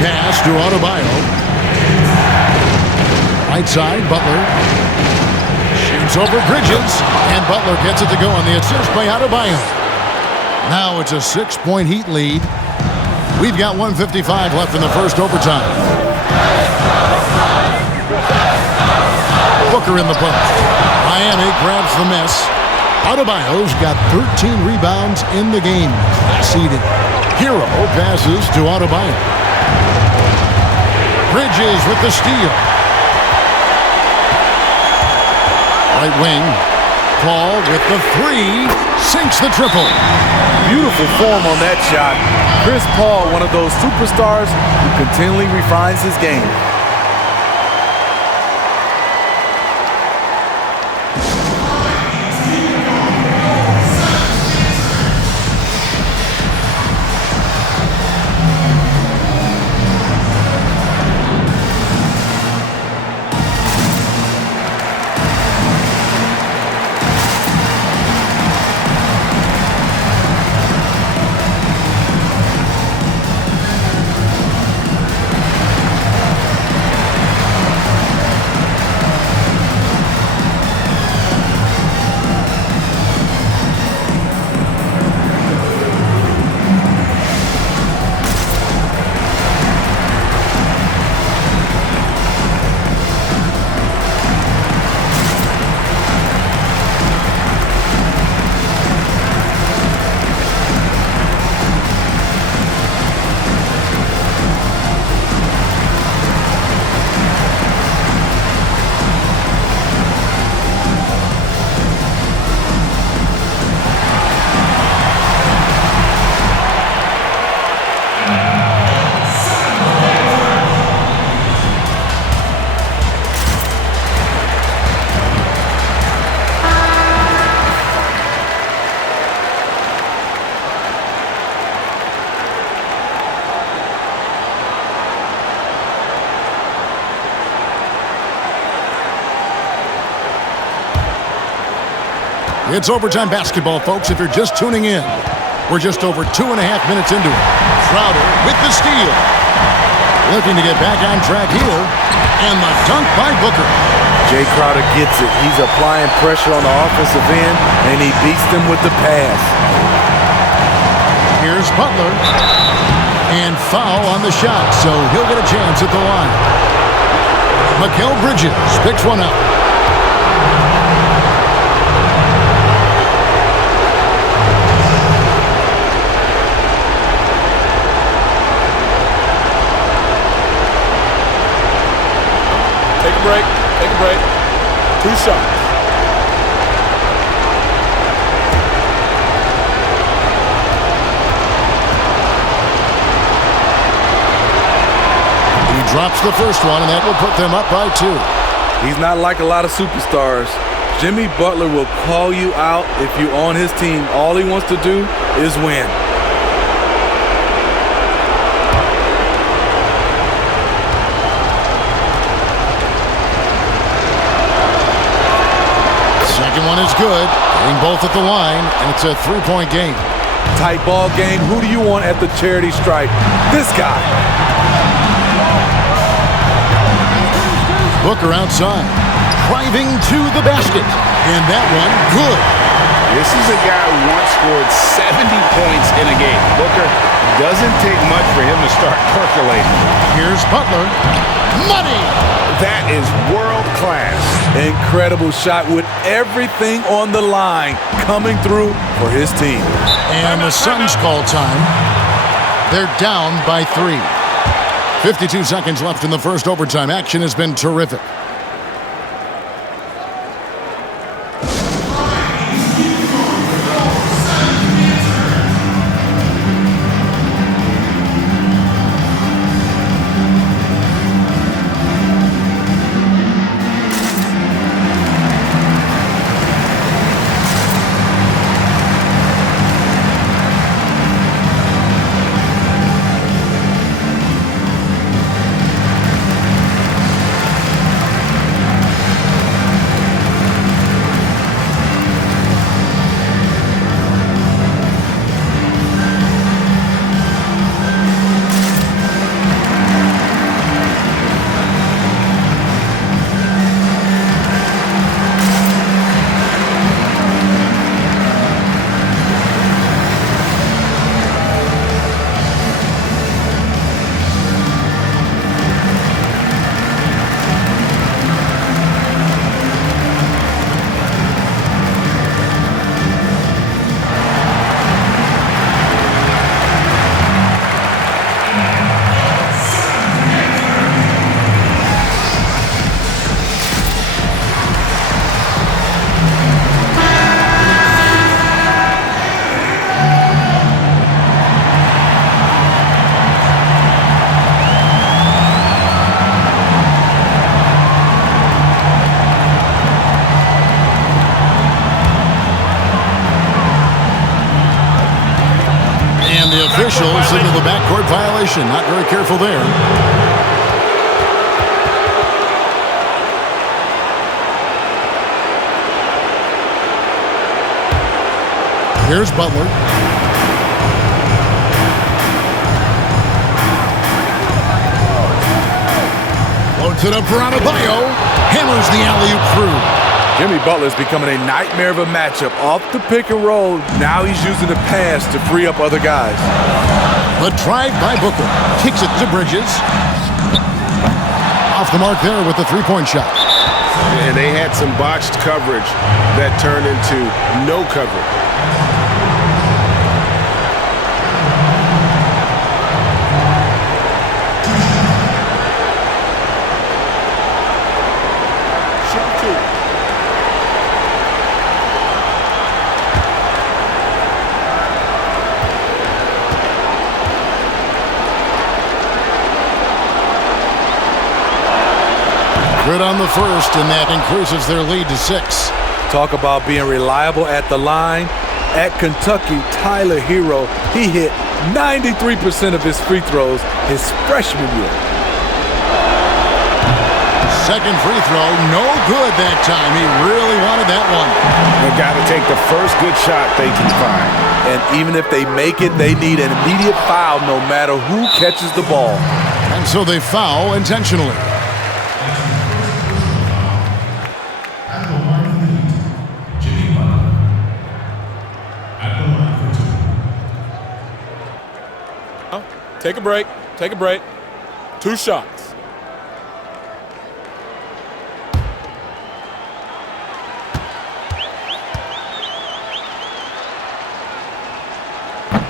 Pass to Adebayo. Right side, Butler. Shoots over Bridges. And Butler gets it to go on the assist by Adebayo. Now it's a 6-point Heat lead. We've got 1:55 left in the first overtime. Booker in the post. Miami grabs the miss. Adebayo's got 13 rebounds in the game. Seeded. Hero passes to Adebayo. Bridges with the steal. Right wing. Paul with the 3. Sinks the triple. Beautiful form on that shot. Chris Paul, one of those superstars who continually refines his game. It's overtime basketball, folks, if you're just tuning in. We're just over 2.5 minutes into it. Crowder with the steal. Looking to get back on track here. And the dunk by Booker. Jay Crowder gets it. He's applying pressure on the offensive end, and he beats them with the pass. Here's Butler. And foul on the shot, so he'll get a chance at the line. Mikal Bridges picks one up. Take a break. Take a break. 2 shots. He drops the first one, and that will put them up by 2. He's not like a lot of superstars. Jimmy Butler will call you out if you're on his team. All he wants to do is win. Second one is good. Hitting both at the line, and it's a 3-point game. Tight ball game. Who do you want at the charity stripe? This guy. Booker outside, driving to the basket, and that one good. This is a guy who once scored 70 points in a game. Booker, doesn't take much for him to start percolating. Here's Butler. Money! That is world class. Incredible shot with everything on the line coming through for his team. And the Suns call time. They're down by 3. 52 seconds left in the first overtime. Action has been terrific. Officials into the backcourt violation. Not very careful there. Here's Butler. Floats it up for Adebayo. Hammers the alley-oop through. Jimmy Butler's becoming a nightmare of a matchup. Off the pick and roll, now he's using the pass to free up other guys. The drive by Booker. Kicks it to Bridges. Off the mark there with the 3-point shot. And they had some botched coverage that turned into no coverage. Good on the first, and that increases their lead to 6. Talk about being reliable at the line. At Kentucky, Tyler Hero, he hit 93% of his free throws his freshman year. Second free throw, no good that time. He really wanted that one. They got to take the first good shot they can find. And even if they make it, they need an immediate foul no matter who catches the ball. And so they foul intentionally. Take a break. Take a break. 2 shots.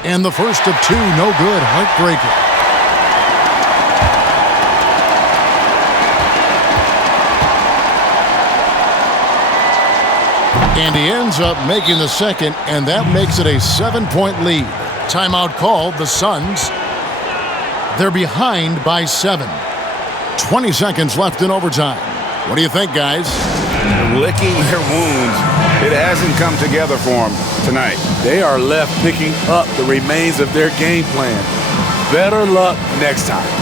And the first of two, no good, heartbreaker. And he ends up making the second, and that makes it a 7-point lead. Timeout called, the Suns. They're behind by 7. 20 seconds left in overtime. What do you think, guys? Licking their wounds. It hasn't come together for them tonight. They are left picking up the remains of their game plan. Better luck next time.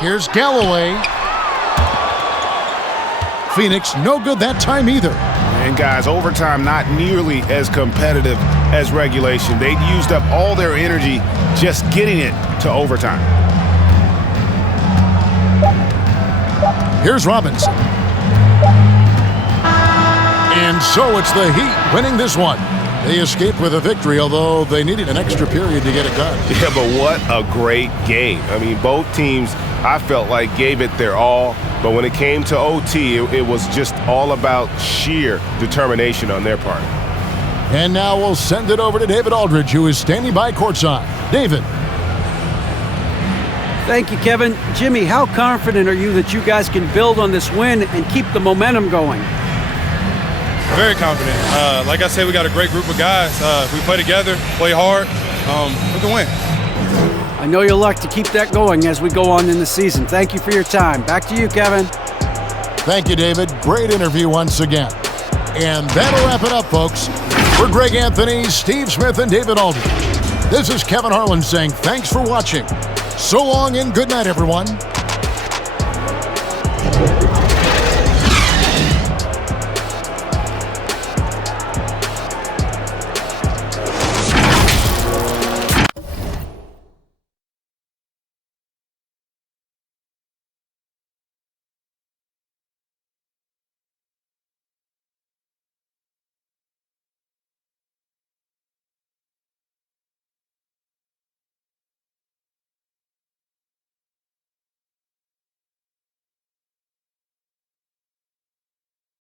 Here's Galloway. Phoenix, no good that time either. And guys, overtime not nearly as competitive as regulation. They'd used up all their energy just getting it to overtime. Here's Robinson. And so it's the Heat winning this one. They escaped with a victory, although they needed an extra period to get it done. Yeah, but what a great game. I mean, both teams, I felt like, gave it their all. But when it came to OT, it was just all about sheer determination on their part. And now we'll send it over to David Aldridge, who is standing by courtside. David. Thank you, Kevin. Jimmy, how confident are you that you guys can build on this win and keep the momentum going? Very confident. Like I said, we got a great group of guys. If we play together, play hard, we can win. I know you'll like to keep that going as we go on in the season. Thank you for your time. Back to you, Kevin. Thank you, David. Great interview once again. And that'll wrap it up, folks. For Greg Anthony, Steve Smith, and David Aldridge, this is Kevin Harlan saying thanks for watching. So long and good night, everyone.